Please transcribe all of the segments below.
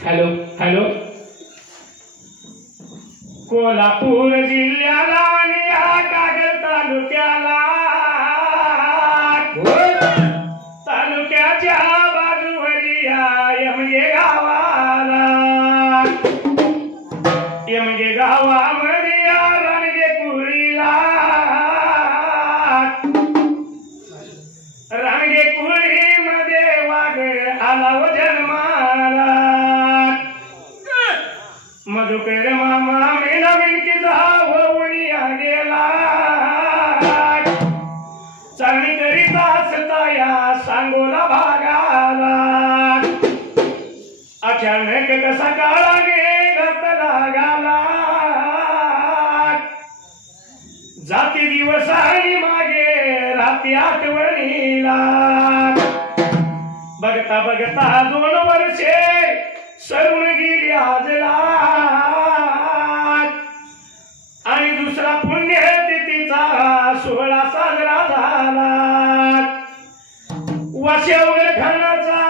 Hello hello Kolhapur जिल्ह्याला आणि या कागल तालुक्याला तालुक्याच्या बाजूवरी यमगे गावाला यमगे गावामध्ये रणगे कुळीला रणगे कुळीमध्ये वाघ आला व जन्माला मधुकर मामा मेना मिणकी जावळी गेला चालणी करीत असता या सांगोला भागाला अचानक कसा काळाने घातला गाला जाती दिवस आणि मागे राती आठवणीला बघता बघता 2 वर्षे सरून गेली आजला आणि दुसरा पुण्यतिथीचा सोहळा साजरा झाला वशेवर खानाचा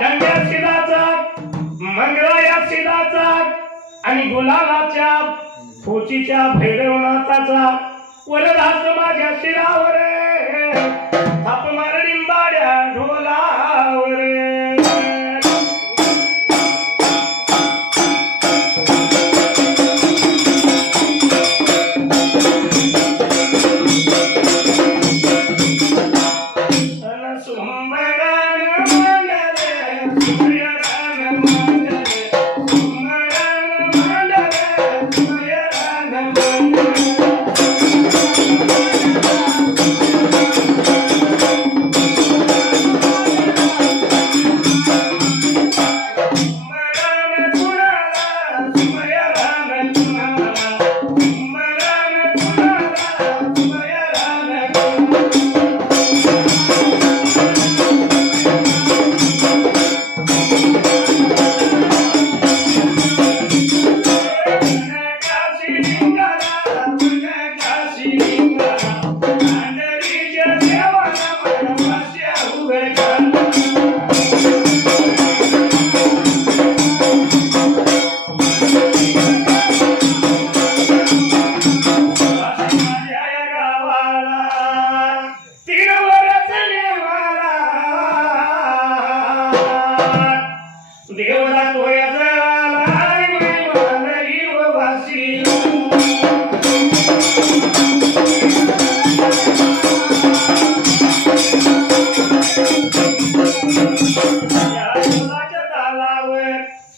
डंग्या शिलाचा मंगळाया शिलाचा आणि गुलालाच्या फोचीच्या भैरवनाथाचा वरदास माझ्या शिरावर थाप मार डिंबाड्या ढोलावर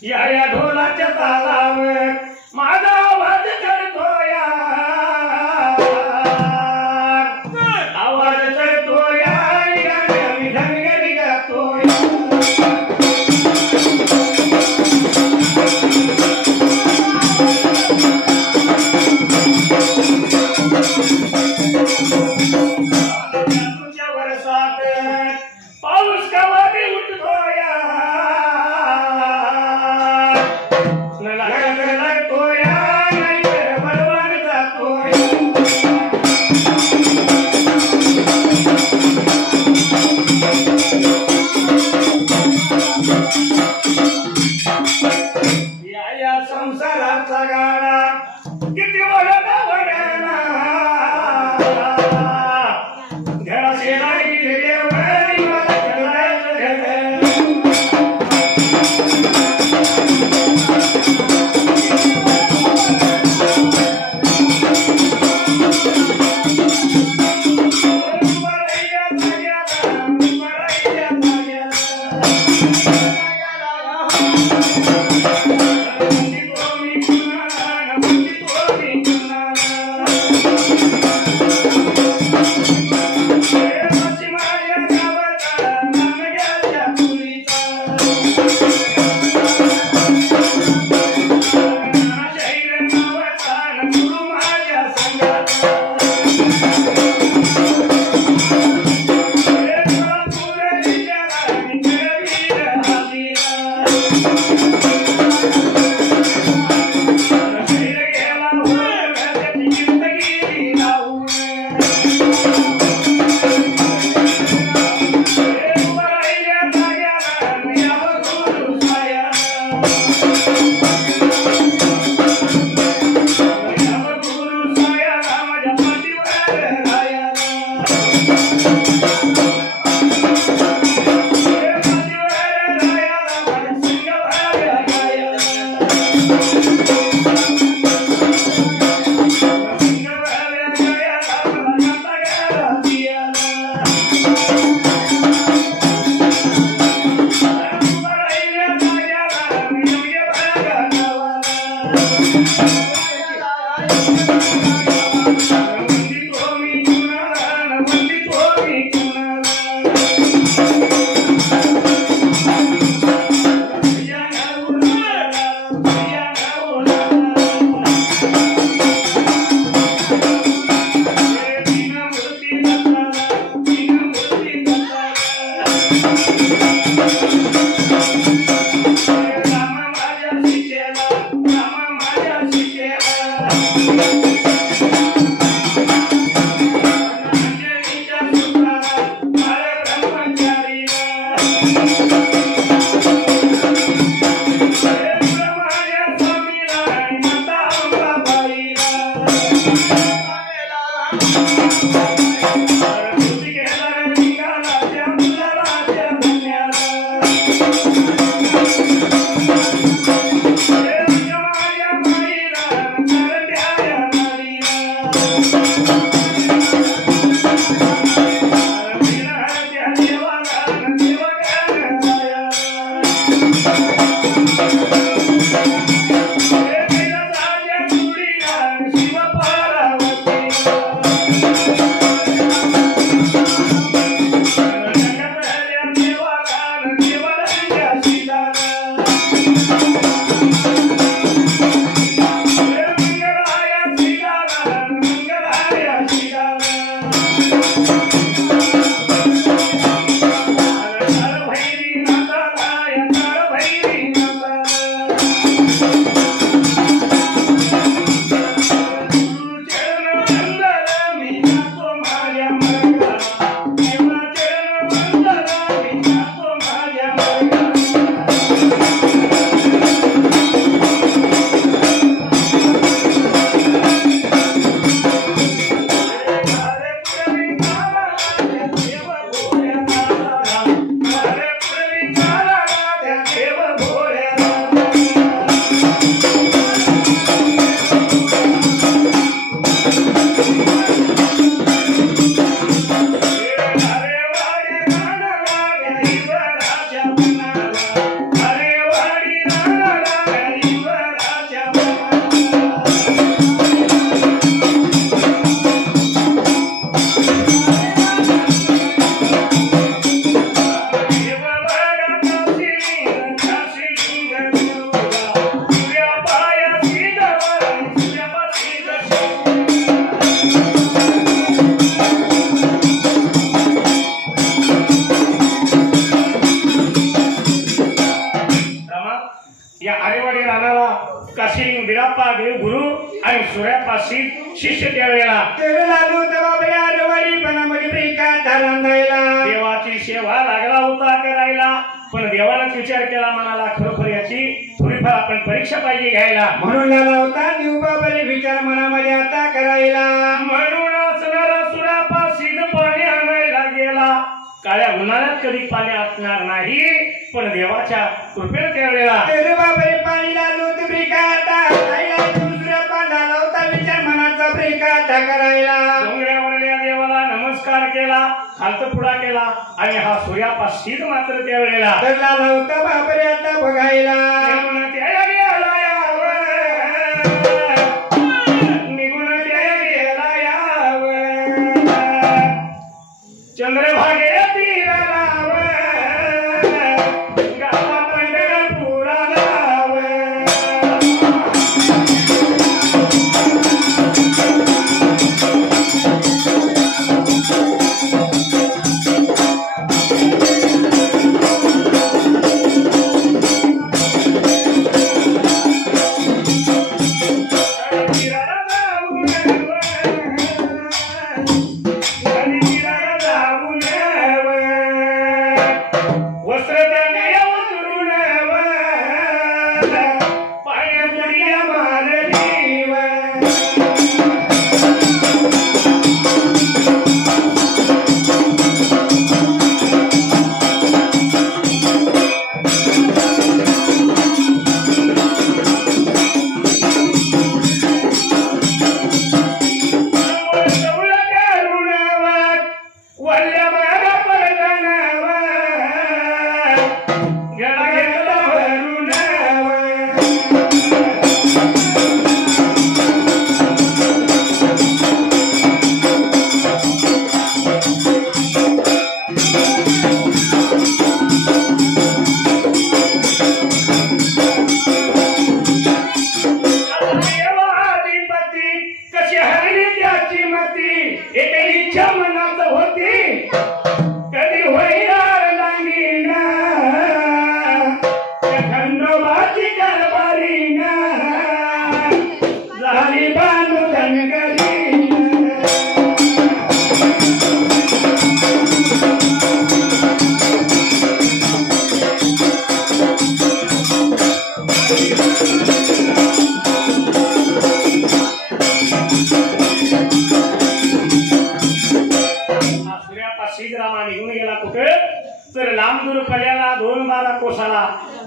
या ढोलाच्या तालावर माझा आवाज चढतोय आवाज चढतोय मी धनगरी गातोय तुझ्या वर्षात पाऊस कवाबी उठतोय संसाराचा गाडा किती वडना वडना घरा शेजारी देवरी मला करायचं काशी बिराप्पा देव गुरु आणि सूर्याप्पा शिष्य त्यावेळेला देवाची सेवा लागला होता करायला पण देवानंच विचार केला मनाला खरोखर याची थोडीफार आपण परीक्षा पाहिजे घ्यायला. म्हणून लाला होता देवबाबाने विचार मनामध्ये आता करायला. म्हणून असणारा सुरापाशी पाणी आणायला गेला. काळ्या उन्हाळ्यात कधी पाणी असणार नाही, पण देवाच्या कृपेने त्यावेळेला देवबाबाने पाणी लावलं होतं ब्रिकाता खायला. दुसरा पाणी झाला होता विचार मनाचा ब्रिकाता करायला. डोंगरावरल्या देवाला नमस्कार केला, खालतपुडा केला आणि हा सूर्यापाशीच मात्र त्यावेळेला तर लाला होता बाबाने आता बघायला. निघून त्या गेला यावं, निघून त्या गेला यावं, चंद्रभागे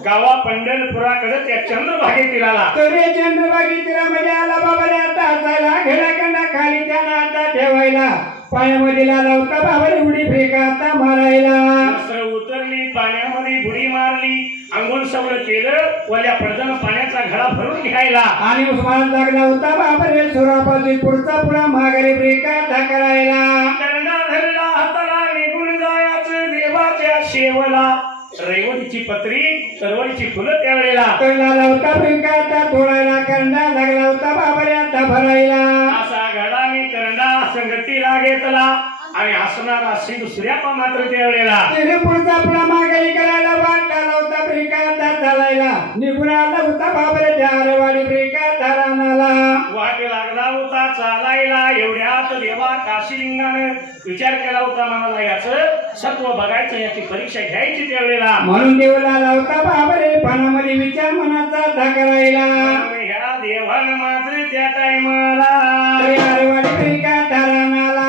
गावा पंढरपुराकडे त्या चंद्रभागे तीराला. तर चंद्रभागे तीरामध्ये आला बाबाने आता हसायला. घेडाकंडा खाली त्याला आता ठेवायला. पाण्यामध्ये लाला होता बाबाने उडी फेका आता मारायला. उतरली, पाण्यामध्ये बुडी मारली, अंघोळ सगळं केलं, वल्या पडदानं पाण्याचा घडा भरून घ्यायला. आणि उस्मान लागला होता बाबाने सुरापासून पुढचा पुढा माघारी ब्रेका ढकलायला. दंडा धरला हाताला, निघून जायचं देवाच्या शेवला. रैवतीची पत्री, तरवरीची फुलं त्यावेळेला लाला होता ब्रेका आता तोडायला. करंडा लागला होता बाबाने आता भरायला. असा घडाने करंडा संगतीला घेतला आणि हसणारा सिंधू सूर्यापा मात्र त्यावेळेला त्याने पुढचा पुढा माघारी करायला. वाट लावला होता ब्रेका आता चालायला. निघून आला होता बाबाने चारवाडी ब्रेका धरानाला. वाट लागला होता चालायला. एवढ्यात देवा काशीलिंगानं विचार केला होता मनाला याचं सत्व बघायचं, याची परीक्षा घ्यायची त्यावेळेला. म्हणून देव लाला होता बाबाने पानामध्ये विचार मनाचा करायला. ह्या देवानं मात्र त्या टायमाला चारवाडी ब्रेका धरानाला.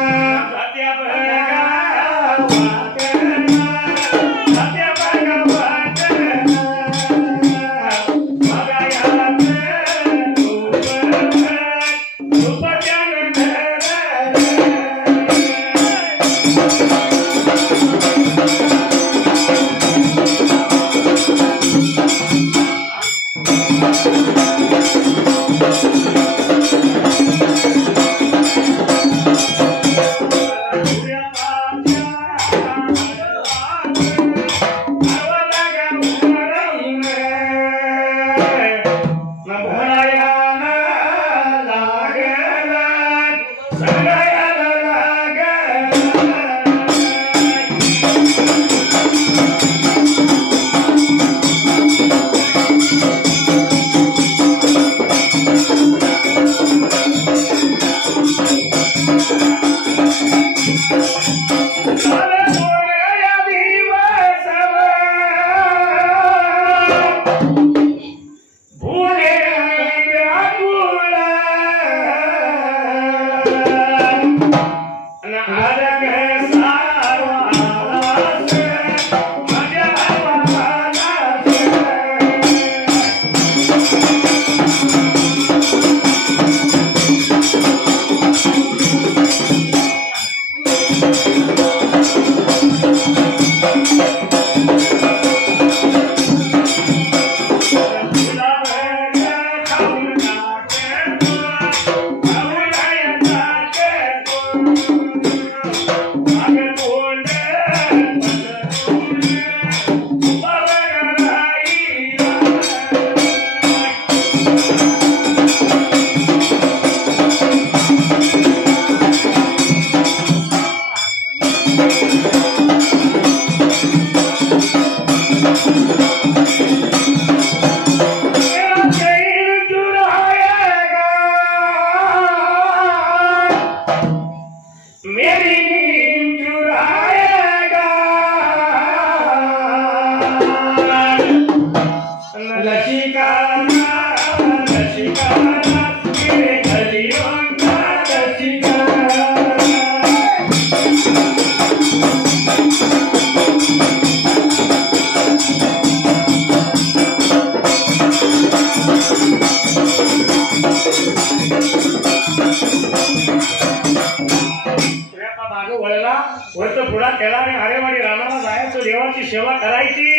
केला आणि हरेवाडी रानाला जायचं देवाची सेवा करायची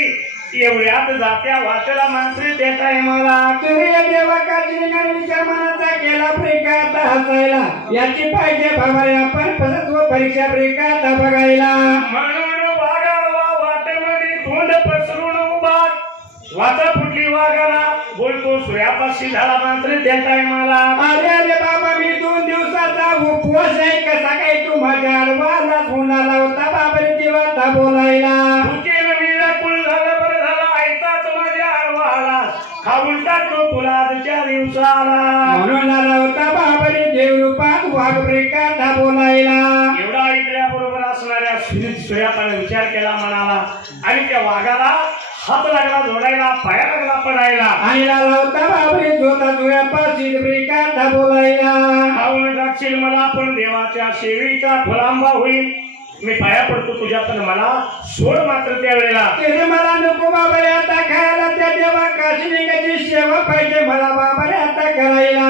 एवढ्यात जात्या वाटेला मात्र देता मला देवा काळजी विचार मनाचा केला प्रेकात हसायला याची पाहिजे बाबा आपण फसत्व परीक्षा प्रेकात बघायला म्हणून वागावा वाटेमध्ये तोंड पसरून उभा वाचा फुटली वागाला बोलतो सूर्यापाशी झाला मात्र देताय मला अरे बाबा मी 2 दिवसाचा उपवास आहे कसा काय तू माझ्या अडवाला फोनाला होता बाबा देवा बोलायला खाऊन टाकलो तुला आजच्या दिवसाला म्हणून आला होता बाबाने देवरूपात वाघ प्रेकात बोलायला एवढा ऐकल्याबरोबर असणाऱ्या सूर्यापाने विचार केला म्हणाला आणि त्या वाघाला हात लागला जोडायला पाया लागला पडायला आणि आला होता बाबाने स्वतः सूर्यापाशी प्रेकात बोलायला खाऊन टाकशील मला पण देवाच्या सेवेचा फलांबा होईल मी पाया पडतो तुझ्या पण मला सोड मात्र त्यावेळेला ते मला नको बाबा आता खायला त्या देवा काश्मीरची सेवा पाहिजे मला बाबा आता करायला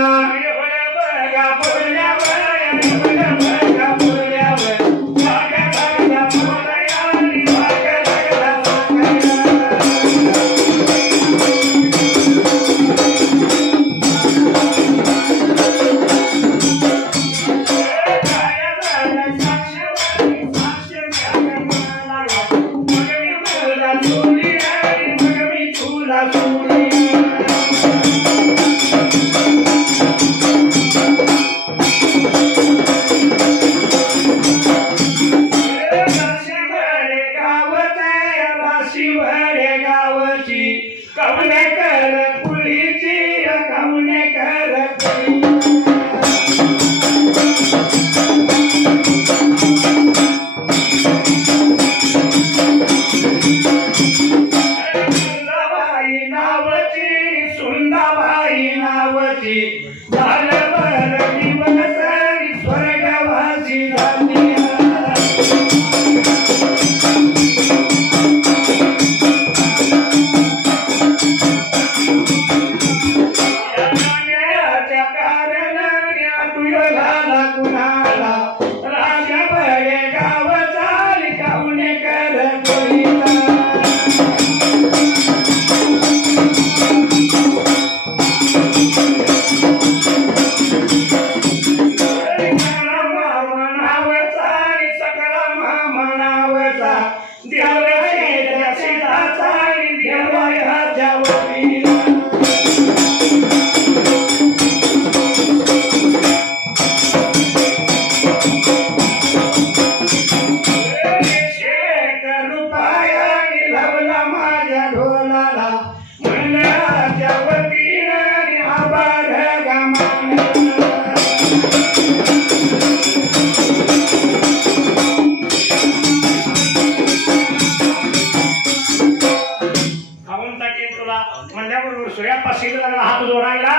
सूर्यापाशी लागला हात जोडायला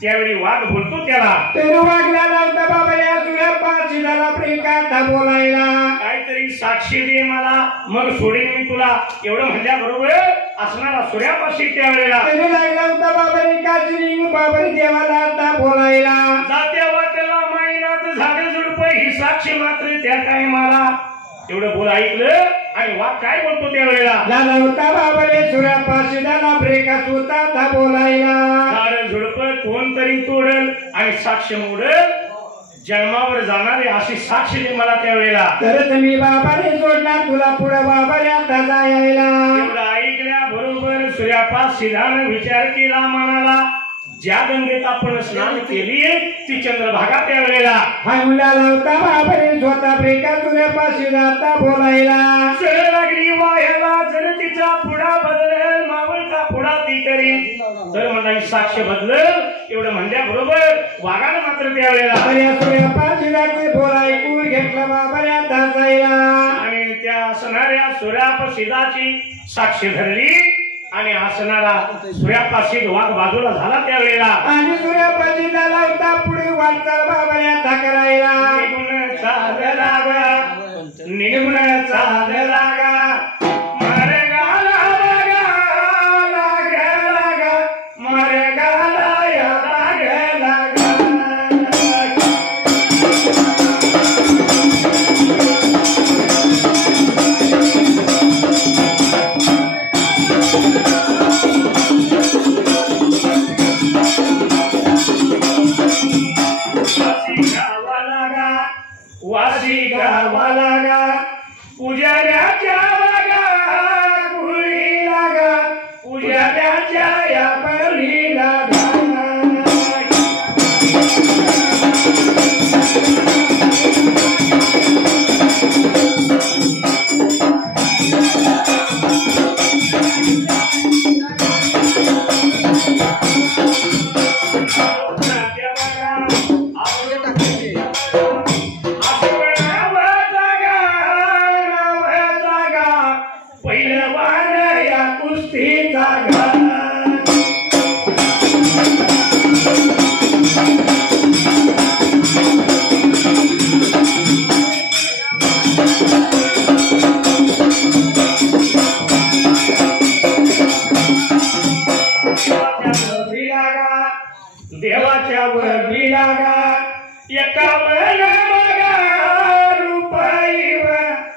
त्यावेळी वाघ बोलतो त्याला वाघला लावता बाबा या सूर्यापाशी झाला प्रेकात बोलायला काहीतरी साक्षी दे मला मग सोडेन मी तुला एवढं म्हणल्याबरोबर असणारा सूर्यापाशी त्यावेळेला लागला होता बाबाने काजरी बाबाने देवाला आता बोलायला जात्या वाटेला माईनात झाडे झुडप ही साक्षी मात्र त्या काय मला एवढं बोल ऐकलं आणि वाघ काय बोलतो त्यावेळेला झाला होता बाबाने सूर्यापाशी झाला प्रेकात होता बोलायला झाड झुडप कोणतरी तोडल आणि साक्ष मोडल जन्मावर जाणारे अशी साक्षी दे मला त्यावेळेला तरच मी बाबाने सोडणार तुला पुढे बाबाने आता जायला एवढं ऐकल्या बरोबर सूर्यापाशी जाणं विचार केला म्हणाला ज्या गंगेत आपण स्नान केली ती चंद्रभागा त्यावेळेला हा मुलाला होता बाबाने स्वतः प्रेकात सूर्यापाशी जाता बोलायला सरळ लागली वाह्याला जर तिचा पुढा बदलेल मावळता पुढा ती करील तर म्हणाली साक्ष बदलल एवढं म्हणल्याबरोबर वाघानं मात्र त्यावेळेला सूर्यापाशी जाते बोला ऐकून घेतला बाबाने आता जायला आणि त्या असणाऱ्या सूर्यापाशीची साक्ष धरली आणि असणारा सूर्यापाशी वाघ बाजूला झाला त्यावेळेला आणि सूर्यापाशी झाला होता पुढे वाटचाल बाबाने आता करायला निघून चाल लागा निघून चाल लागा मरगाला बघा लागा लागा मरगाला या लागा लागा गावाला गा पुजाऱ्याच्या वागा कुळीला गा पुजाऱ्याच्या या पळीला गा देवाच्या वरला गा एकावन्न बघा रुपाई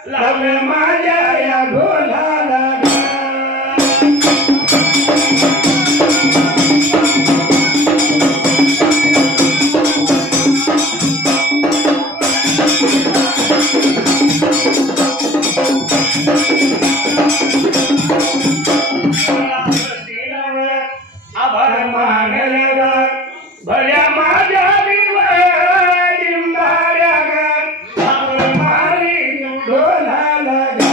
लावलं माझ्या या ढोलाला आभार मानला भल्या माझ्या डिंबाऱ्या गा मारी ढोलाला गा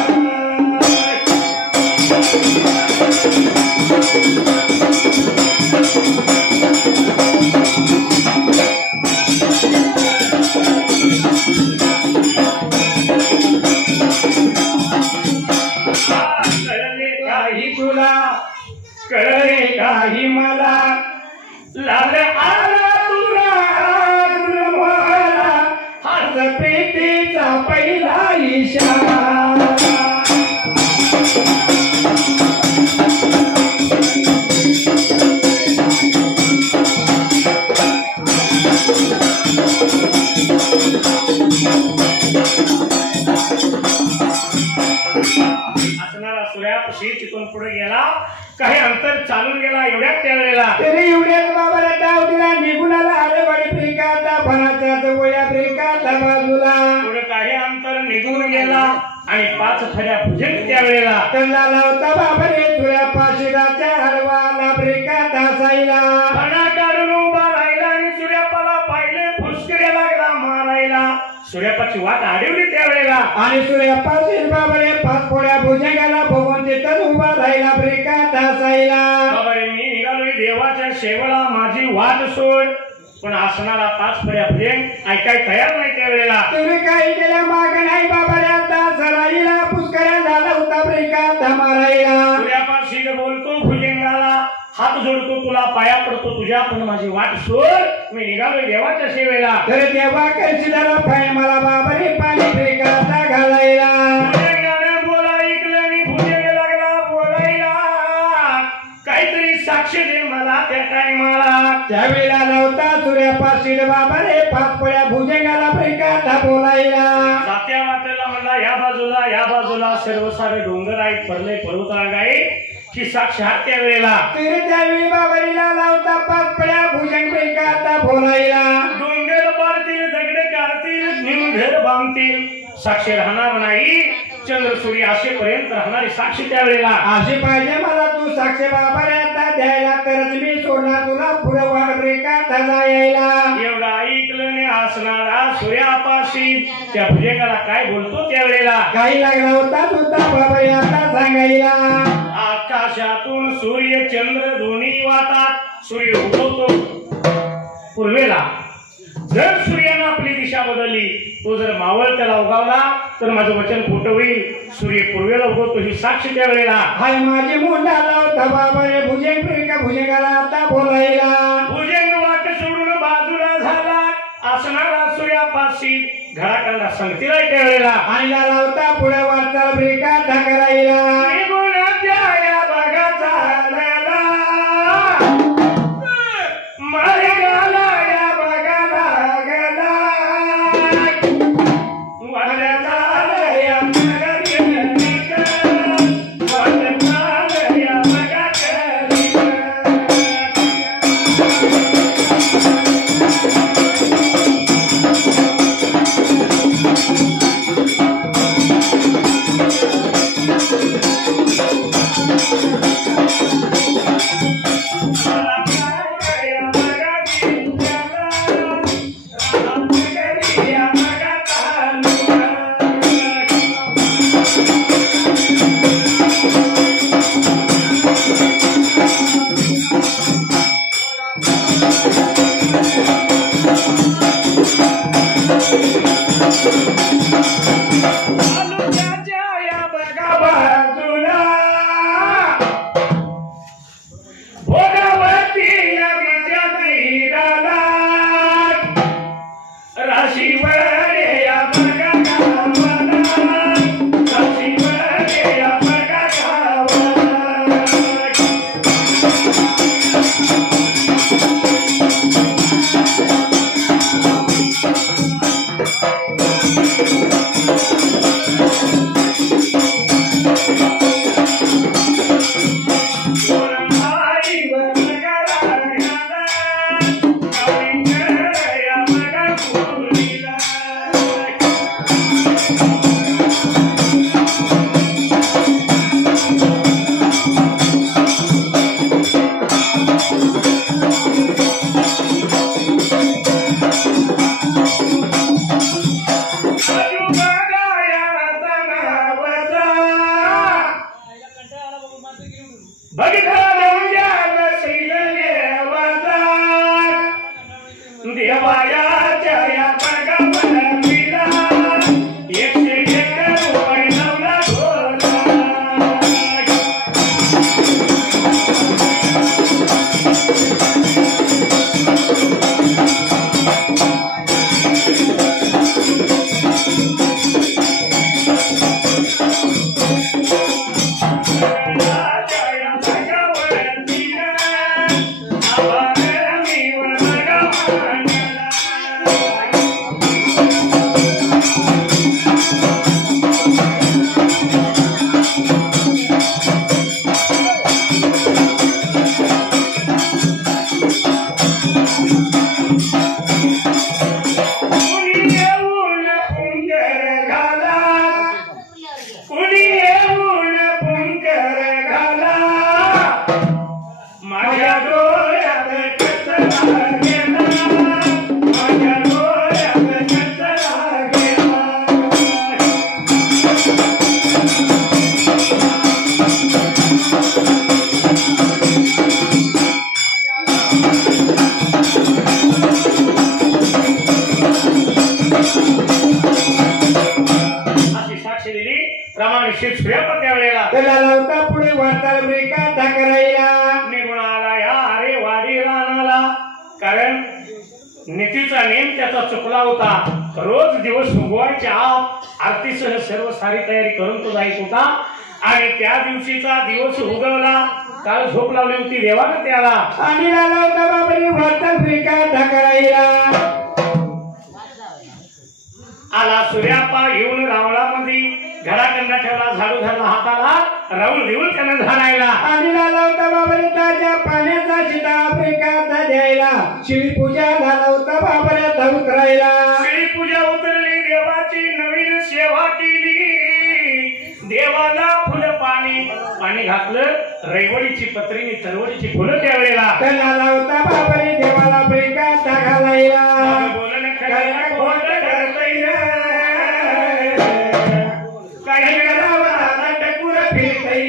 कळले काही तुला कळले काही मला लाल आला तुला गुलमोहरा हात प्रीतीचा पहिला इशारा असणारा सूर्यापाशी तिथून पुढे गेला काही अंतर चालून गेला एवढ्यात त्यावेळेला तरी एवढ्याच बाबाला डाव दिला निघून आला अरे बडी फ्रिकाचा फणाच्या जवळ्या फ्रिकाचा बाजूला पुढे काही अंतर निघून गेला आणि 5 फड्या भुजंग त्यावेळेला त्यांना लावता बाबाने सूर्यापाशीच्या हरवाला फ्रिकाचा साईला फणा काढून उभा राहिला आणि सूर्यापाला पाहिले फुसकऱ्या लागला मारायला सूर्यापाची वाट आडवली त्यावेळेला आणि सूर्यापाशी बाबाने 5 फोड्या भुजंगाला बघून तिथं उभा राहिला फ्रिकाचा साईला बाबारे मी निघालोय देवाच्या शेवळा माझी वाट सोड पण असणारा 5 फड्या भुजंग ऐकाय तयार नाही त्यावेळेला तुम्ही काही केल्या माग नाही बाबारे आता सराईला पुष्कऱ्या झाला होता फ्रिकाचा मारायला सूर्यापाशी बोलतो भुजंगाला हात जोडतो तुला पाया पडतो तुझ्या पण माझी वाट सोड मी निघालोय देवाच्या सेवेला तर देवा करशीला पाय मला बाबारे पाणी फ्रिकाचा घालायला भुजंगाने बोला ऐकलं आणि भुजंग लागला बोलायला काहीतरी साक्ष दे मला त्या टायमाला त्यावेळेला नव्हता सूर्यापाशी बाबारे 5 फड्या भुजंगाला फ्रिकाचा बोलायला जात्या वाटेला म्हणला या बाजूला सर्व सारे डोंगर आहेत परले पर्वतरांग आहे की साक्षात त्यावेळेला त्यावेळी बाबारीला लावता 5 फड्या भुजंग फ्रिकाचा बोलायला डोंगर पारतील दगड काढतील निम घर बांधतील साक्षी राहणार नाही चंद्र सूर्य असेपर्यंत राहणारी साक्षी त्यावेळेला अशी पाहिजे मला तू साक्षी बाबारे आता द्यायला तरच मी सोडणार तुला पुढे वाट फ्रिकाचा जायला एवढा ऐकलं ने असणारा सूर्यापाशी त्या भुजंगाला काय बोलतो त्यावेळेला काही लागला होता तुझा बाबारे आता सांगायला आकाशातून सूर्य चंद्र दोन्ही वाहतात सूर्य उगवतो पूर्वेला जर सूर्याने आपली दिशा बदलली तो जर मावळ त्याला उगावला तर माझं वचन खोटं होईल सूर्य पूर्वेला उगवतो ही साक्षी त्यावेळेला हाय माझे मोठा लावता बाबारे भुजंग फ्रिका भुजंगाला आता बोलायला भुजंग वाट सोडून बाजूला झाला असणारा सूर्यापाशी घराकडला संगतीला त्यावेळेला आणि लावता पुढे वाटचा फ्रिकाचा करायला या बघाचा मार्गाला या बघाला गेला वाड्याचा या देवायाच्या या बगावतीला 101 रुपये लावला ढोला. पुढे वार्ताल ब्रेका करायला निघून आला या अरे वाडी रानाला. कारण नीतीचा नेम त्याचा चुकला होता. रोज दिवस उगवायच्या आत आरतीसह सर्व सारी तयारी करून तो जायच होता. आणि त्या दिवशीचा दिवस उगवला. काल झोप लावली होती देवानं त्याला. आणि आला होता बाबरी वार्ताल ब्रेका करायला. आला सूर्यापा येऊन रावळामध्ये घराकडनं ठेवला. झाडू धरला हाताला. राऊळ देऊन त्यानं झाडायला. आणि आला होता बाबरी ताज्या पाण्याचा शिता ब्रेका द्यायला. शिळी पूजा झाला होता बाबऱ्या उतरायला. शिळी पूजा उतरली. देवाची नवीन सेवा केली. देवाला फुलं पाणी घातलं. रैवडीची पत्रीनी तरवडीची फुलं त्यावेळेला. आला होता बाबरी देवाला ब्रेका घालायला. बोलणं खरं खोट करतय काही करावं आता टकूर फिरतय.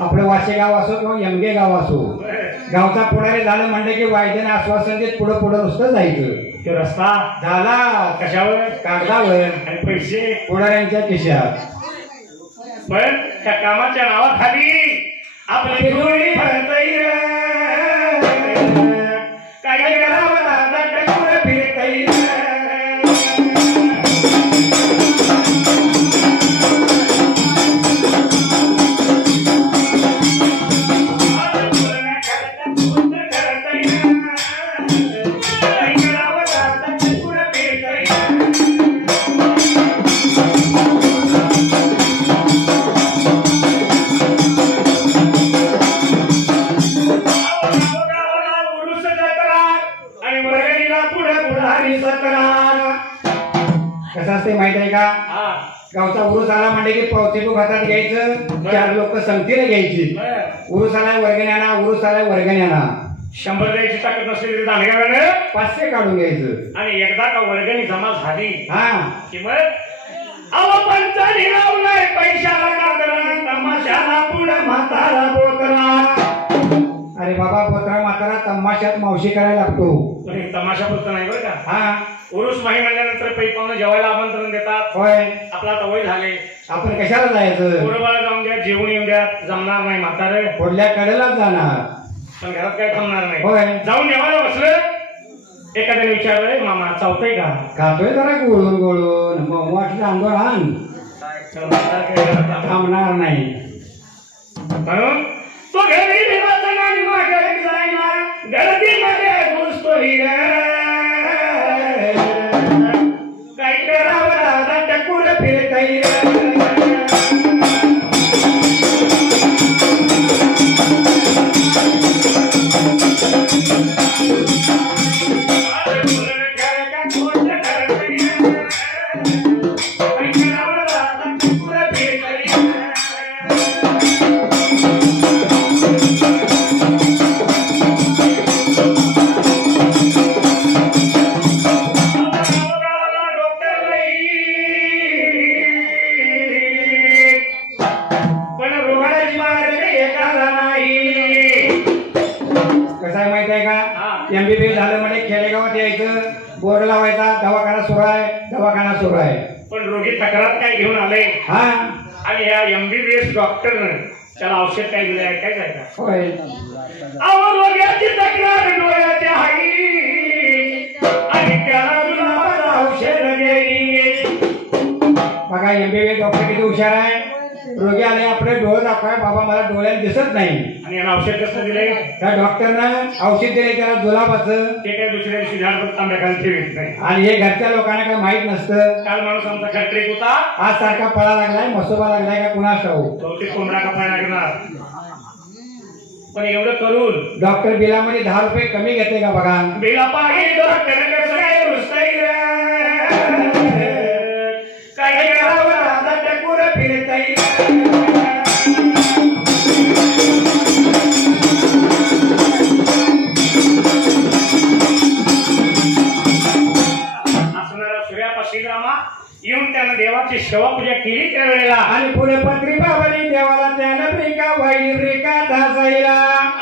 आपलं वाशे गाव असो किंवा यमगे गाव असो, गावचा पुढारी झालं म्हणलं की वायद्याने आश्वासन देत पुढं पुढं नुसतं जायचं. तो रस्ता झाला कशावर? कागदावर. आणि पैसे पुढाऱ्यांच्या खिशात. पण त्या कामाच्या नावाखाली आपली डोळी भरतय. काय करावं आता टकूर फिरतय. कसं असते माहित आहे का? गावचा उरूस आला म्हणजे की पावतीबुक हातात घ्यायचं. 4 लोक संगतीला घ्यायची. उरूस आलाय वर्गण्याना, उरूस आलाय वर्गण्याना. 100 द्यायची ताकद नसली तरी दांडग्यानं 500 काढून घ्यायचं. आणि एकदा का वर्गणी जमा झाली की मग अहो पंचाली लावलाय पैशाला कातरा. तमाशाला पुढं म्हातारा बोतरा. अरे बाबा बोतरा म्हातारा तमाशात मावशी करायला लागतो. तमाशा बोलतो नाही बरं का. उरूस माही म्हणल्यानंतर पैपावनं जेवायला आमंत्रण देतात. होय. आपला आता वय झाले. आपण कशाला जायचं? पुढं जाऊन द्या, जेवून येऊन द्या. जमणार नाही म्हातारे. पुढल्या कडेलाच जाणार. पण घरात काय थांबणार नाही. होय. जाऊन जेवायला बसलं. एखाद्याने विचारलंय मामा चावतंय का? खातोय जरा गोळून गोळून. मग वाटलं अंगावर आण. थांबणार नाही. म्हणून तो घरी देवाचा नाणी माघारी जायला. गर्दीमध्ये घुसतोय. काय करावं दादा टकूर फिरतय. कोणाची मागणी एकाला नाही. कसं आहे माहित आहे का, MBBS झालं म्हणजे खेडेगावात यायचं, बोर्ड लावायचा, दवाखाना सुरू आहे. पण रोगी तक्रार काय घेऊन आले हा, आणि या MBBS डॉक्टरनं त्याला औषध काय दिलं ऐकायचं आहे का? होय. अहो रोग्याची तक्रार डोळ्याच्या हाई आणि त्याला जुलाबाचं औषध देई. बघा MBBS डॉक्टर किती हुशार आहे. रोगी आले आपले डोळे दाखवाय, बाबा मला डोळ्यात दिसत नाही, आणि यानं औषध कसं दिलंय? त्या डॉक्टरनं औषध दिले त्याला जुलाबाचं. ते काय दुसऱ्या दिवशी झाडवर तांब्या खाली ठेवीत नाही. आणि हे घरच्या लोकांना काही माहित नसतं. काल माणूस आमचा खटरीत होता, आज सारखा पळा लागलाय, मसोबा लागलाय का कुणास ठाऊक. बहुतेक कोंबडा कापायला लागणार. पण एवढं करून डॉक्टर बिलामध्ये 10 रुपये कमी घेते का बघा. बिला पाहिजे डॉक्टर कसं काय रुसतंय काय करावं आता त्या पुरं फिरतंय. असणारा सूर्यापाशी रामा येऊन त्यानं देवाची सेवापूजा केली त्यावेळेला, आणि पुढे पत्री बाबाने देवाला त्यानं ब्रिका वाईली ब्रिका धासायला.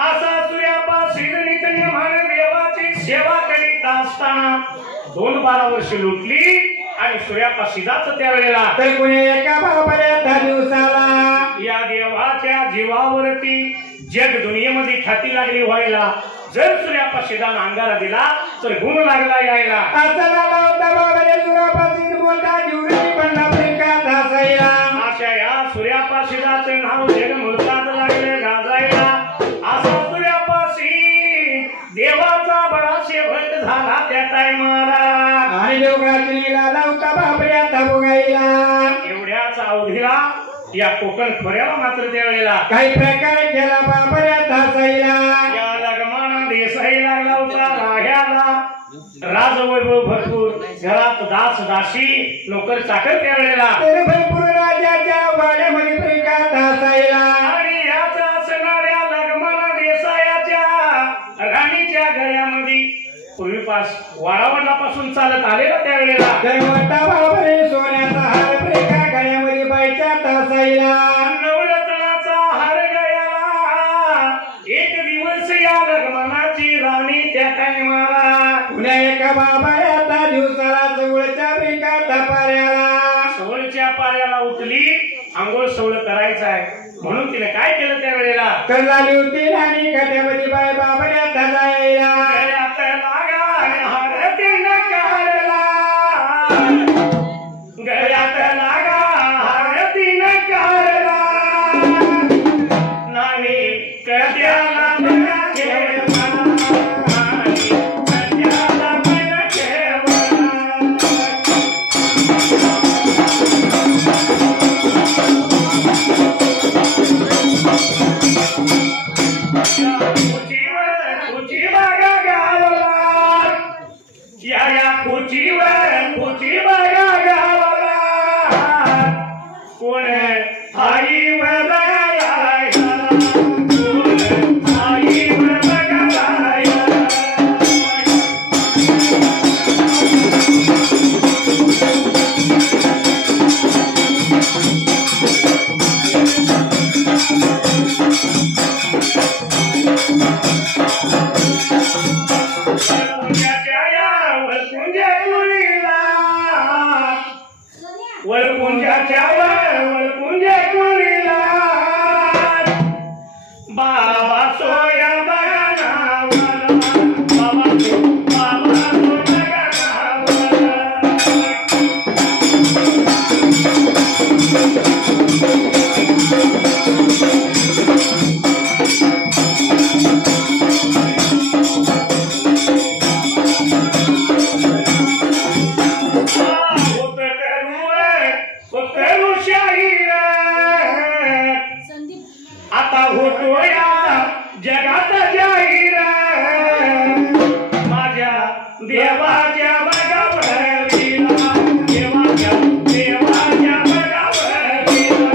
असा सूर्यापाशी नित्यनेमाने देवाची सेवा करीत असताना 2-12 वर्ष लुटली आणि सूर्यापाशी जात त्यावेळेला तर कुणी एका बाबाला 10 दिवसाला या देवाच्या जीवावरती जग दुनियेमध्ये ख्याती लागली व्हायला. जर सूर्यापाशी जाऊन अंगारा दिला तर गुण लागला यायला. असला होता बाबाने सूर्यापाशी बोलता निवृत्ती बनला ब्रिका धासायला. अशा या सूर्यापाशीदाचं नाव जग मुलकात लागले गाजायला. असा सूर्यापाशी देवाचा बळा शेवट झाला त्या टायमाला. आणि देवगडाची लीला लावता बाबऱ्या तबुगाईला. एवढ्याच अवधीला या कोकण खोऱ्याला मात्र त्यावेळेला काही प्रकार केला बाबऱ्या धासायला. या लगमाना देसाई लागला होता राह्याला. राजवैभव भरपूर, घरात दास दासी नोकर चाकर त्यावेळेला. तर भरपूर राजाच्या वाड्यामध्ये ब्रिका धासायला. आणि याच असणाऱ्या लगमाना देसायाच्या राणीच्या गळ्यामध्ये पूर्वीपास वाडावडलापासून चालत आलेला त्यावेळेला. तर मोठा बाबाने सोन्याचा हार ब्रिका गळ्यामध्ये बायच्या धासायला. नवरत्नाचा हार गळ्याला. एक दिवस या लगमनाची राणी त्या टायमाला पुण्या एका बाबाया 10 दिवसाला जवळच्या ब्रिका तपाऱ्याला. सवळच्या पाऱ्याला उठली, आंघोळ सवळ करायचं आहे म्हणून तिने काय केलं त्यावेळेला, तर झाली होती राणी कट्यामध्ये बाय बाबाया धजायला. गळ्यात लागा हार तिनं काढला. गळ्यात लागा हार तिनं काढला. नाही कट्याला बघा ठेवला. नाही कट्याला बघा ठेवला. खुची बघा गावला. या खुची बघा गावला. कोण आई बघायला. कोण आई बघायला. वळकुंजे कुळीला बाबा सोया बघा नावाला. बाबा सो बघा नावाला. करू शाहीर आता होतो या जगात जाहीर. माझ्या देवाच्या बगावर विला. देवाच्या बगावर विला.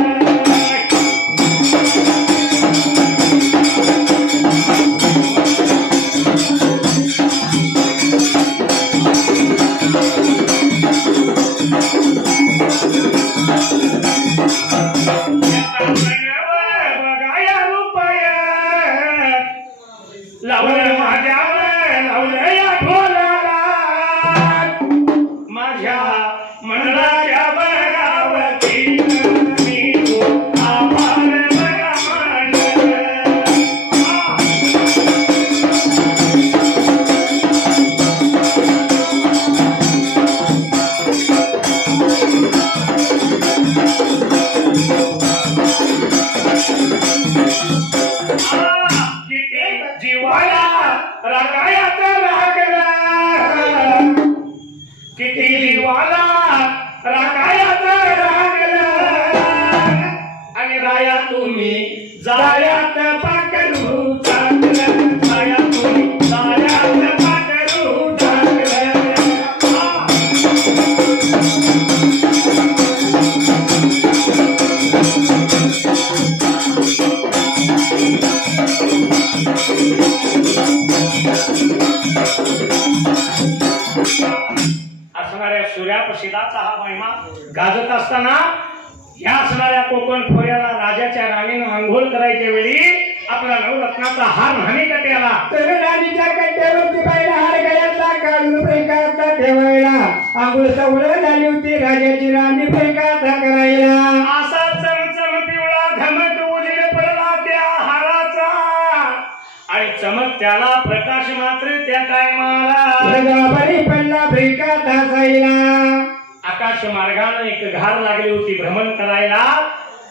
रागायाचा लागला किती जीवाला रागायाचा लागला आणि राया तुम्ही जायात पाकरू टाकलं राया तुम्ही जायात पाकरू टाकलं असणाऱ्या सूर्यापशिदाचा हा महिमा गाजत असताना या असणाऱ्या कोकण खोऱ्याला राजाच्या राणीनं आंघोळ करायच्या वेळी आपला नवरत्नाचा हार न्हाणी कट्याला तर राणीच्या कट्ट्यावरती बाईला हार गळ्यातला काढून प्रेकाचा ठेवायला आंघोळ सवळ झाली होती राजाची राणी प्रेकाचा करायला असा चमचम पिवळा धमक उजेड पडला त्या हाराचा आणि चमक त्याला प्रकाश मात्र त्या कायमाला बरी पडला प्रेकाचा जायला आकाश मार्गाने एक घार लागली होती भ्रमण करायला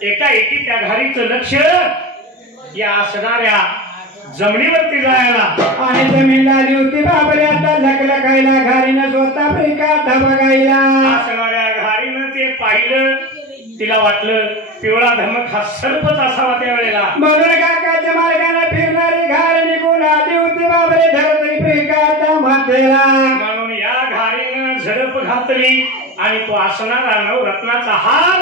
एकाएकी त्या घारीचं लक्ष या असणाऱ्या जमिनीवरती जायला आणि जमीन आली होती बाबरे आता लकलकायला घारीनं स्वतः प्रेकाचा बघायला असणाऱ्या घारीनं ते पाहिलं तिला वाटलं पिवळा धमक हा सर्पच असावा त्या वेळेला म्हणून काकाच्या मार्गाने फिरणारी घार निघून आली होती बाबरे धरती प्रेकाचा मातेला म्हणून या घारीनं झडप घातली आणि तो असणारा नवरत्नाचा हार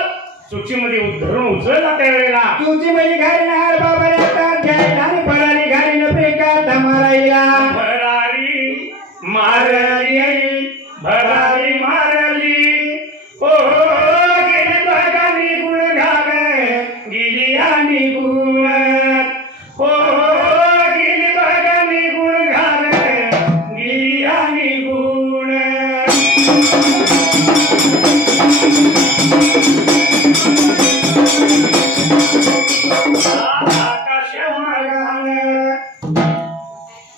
चुचीमध्ये धरून उचलला त्या वेळेला तुझी म्हणजे घारीनं हार बाबरे आता घ्यायला आणि पडाली घारीनं प्रेकाचा मारायला भरारी मारली भरारी मारली ओ गेली बागानी गुण घाल गेली आणि गुण ओ गेली बागानी गुण घाल गेली आणि गुण आकाश मार्गाने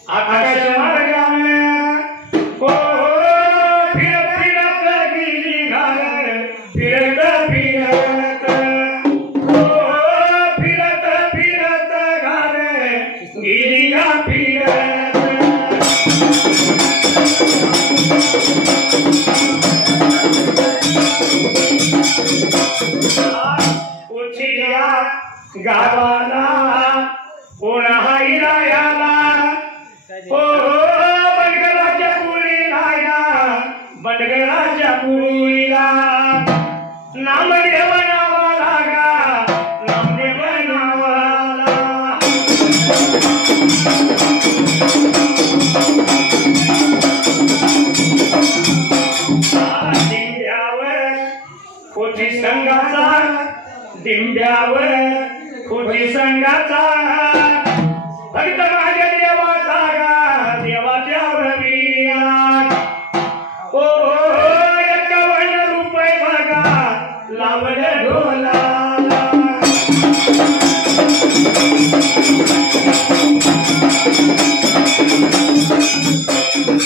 आकाश मार्गाने ओ फिरत फिरत गेली घाल फिरत फिरत ओ फिरत फिरत घाल गेली घा फिरत उचिया गावाला कोणाही रायाला ओ बडगराच्या पुळीला बडगराच्या पुळीला नामदेव नावाला गा नामदेव नावाला डिंब्यावर खोटी संघाचा डिंब्यावर खोटी संघाचा फक्त माझ्या देवाचा गा देवाच्या रवियात ओ एकावन्न रुपये बघा लावलं ढोलाला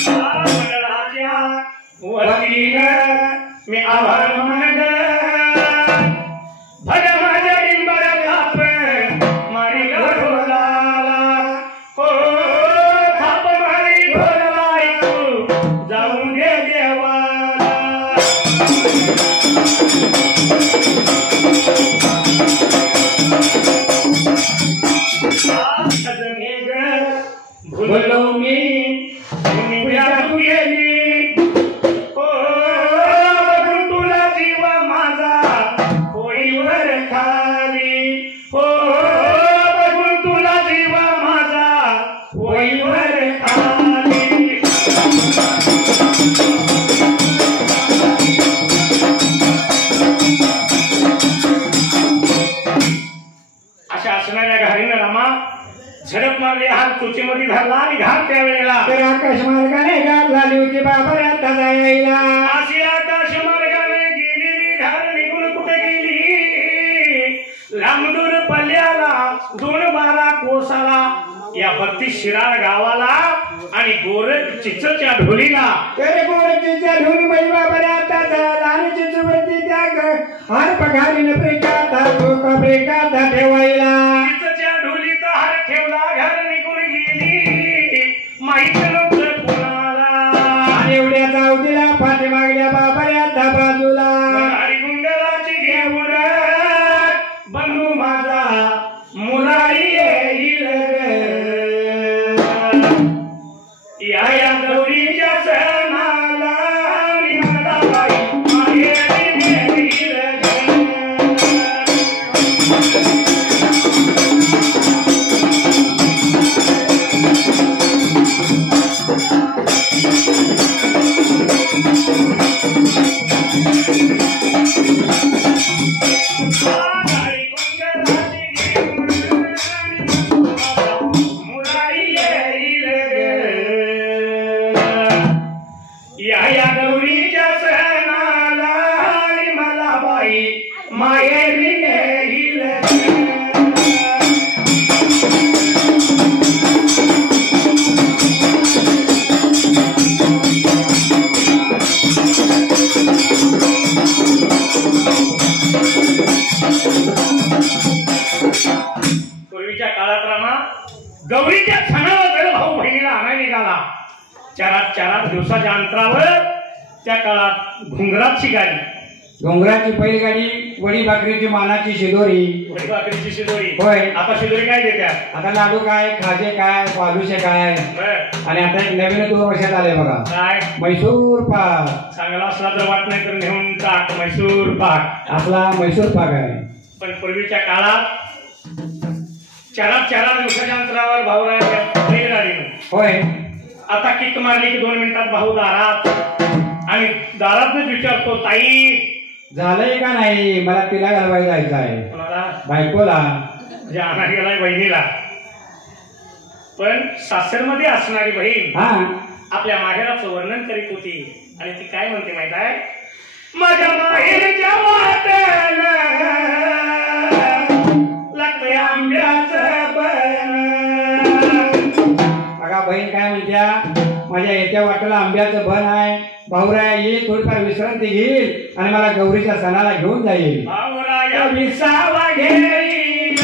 मंडळाच्या वतीनं मी आभार मानलं भज माझ्या डिंबरा थाप मारी ढोलाला ओ थाप मारी ढोलाला ऐकू जाऊन दे देवाला भुललो मी तू गेली ओ बघून तुला जीवा माझा होईवर खाली ओ बघून तुला जीवा माझा होईवर खाली अशा असणाऱ्या घारीनं रामा झडप मारली हात चुचीमध्ये धरला आणि घात त्या वेळेला तर आकाश मार्गाने घात झाली होती बाबर आता जायला अशी आकाश मार्गाने गेलेली घार निघून कुठे गेली लांबदूर पल्ल्याला 2-12 कोसाला या 32 शिराळ गावाला आणि गोरख चिचच्या ढोलीला तर गोरखीच्या ढोली मध्ये बाबर आता जायला आणि चिचवरती त्या हार पघारीनं प्रेकाचा धोका प्रेकाचा ठेवायला चिचच्या ढोलीचा हार ठेवला घर निघून गेली माई काळात रामा गौरीच्या सणाला जर भाऊ बहिणीला आणायला निघाला, 4 दिवसाच्या अंतरावर त्या काळात घुंगराची गाडी, डोंगराची बैलगाडी, वडी भाकरीची मानाची शिदोरी, वडी भाकरीची शिदोरी. होय. आता शिदोरी काय देत्यात? आता लाडू काय, खाजे काय, बालुशे काय, बरं. आणि आता एक नवीन 2 वर्षात आले बघा, काय मैसूर पाक. चांगला असला तर वाट नाही तर नेऊन टाक मैसूर पाक. आपला मैसूर पाक आहे. पण पूर्वीच्या काळात 4 दिवसाच्या अंतरावर भाऊराच्या बैलगाडीनं, होय. आता किक मारली की 2 मिनिटात भाऊ दारात, आणि दारातच विचारतो, ताई झालंय का नाही, मला तिला घालवायला जायचं आहे, कोणाला? बायकोला. म्हणजे आणा गेलाय बहिणीला. पण सासरमध्ये असणारी बहीण हा, आपल्या माहेराचं वर्णन करीत होती, आणि ती काय म्हणते माहित आहे? माझ्या माहेरच्या वाटेला लागतंय आंब्याचं बन. बघा बहीण काय म्हणत्या, माझ्या येत्या वाटेला आंब्याचं बन आहे, भाऊराया येईल, थोडीफार विश्रांती घेईल आणि मला गौरीच्या सणाला घेऊन जाईल. भाऊराया विसावा घेईल,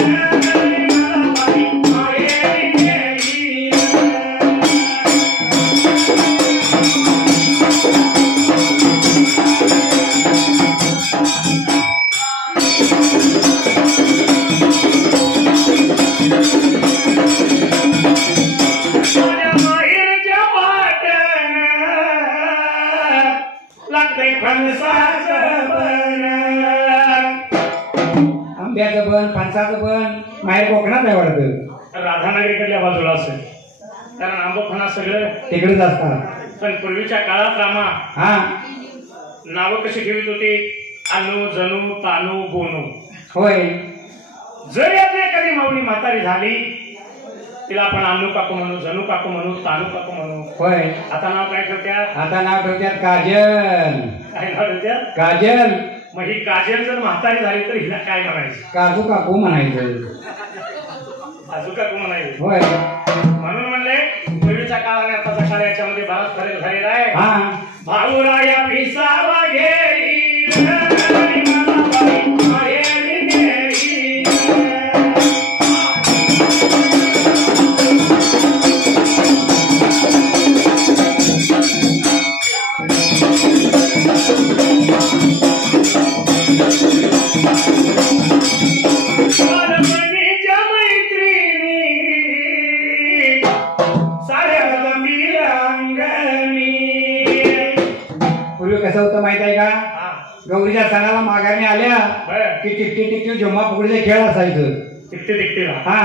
माहेरी घेईल. आंब्याचं बन, फणसाचं बन माहेर कोकणात आहे वाटतं, राधानगरीकडल्या बाजूला असेल, कारण आंबो फणस सगळं तिकडेच असतात. पण पूर्वीच्या काळात रामा हा, नावं कशी ठेवीत होती? अनु, जणू, तानू, बोनू. होय. जर यातली एखादी माऊली म्हातारी झाली, तिला आपण अनु काकू म्हणू, जणू काकू म्हणू, तानू काकू म्हणू. होय. आता नाव काय ठेवत्यात? आता नाव ठेवत्यात काजल. काय नाव ठेवत्यात? काजल. मग ही काजल जर म्हातारी झाली तर हिला काय म्हणायचं? काजू काकू म्हणायचं. काजू काकू म्हणायचं. होय. म्हणून म्हणले पूर्वीचा काळ आणि आताचा काळ याच्यामध्ये बराच फरक झालेला आहे. हा, भाऊराया विसावा घेईल, माहेरी घेईल. कसं होतं माहित आहे का, गौरीच्या सणाला माघारी आल्या की टिकटी टिकटी जेव्हा फुगडीचे खेळ असायचं. टिकते टिकते. हा,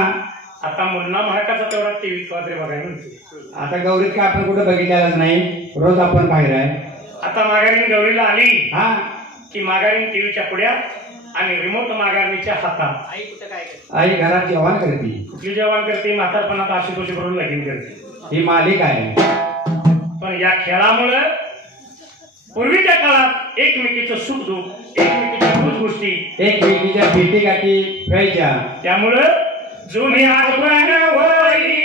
आता मुन्ना महाकाचा तेवढा टीव्ही बघायला मिळते. आता गौरीत काय आपण कुठे बघितलेलाच नाही, रोज आपण बाहेर आहे. आता माघारीन गौरीला आली हा, की माघारीन टीव्हीच्या पुढ्यात आणि रिमोट माघारणीच्या हातात. आई कुठं काय करते? आई घरात जेवण करते. कुठली जेवण करते? म्हातारपणात आशुतोषी करून लगीन करते. ही मालिका आहे. पण या खेळामुळं पूर्वीच्या काळात एकमेकीचं सुख दुःख, एकमेकीच्या खूप गोष्टी, एकमेकीच्या भेटी गाठी व्हायच्या. त्यामुळं जुनी आठवण होईल.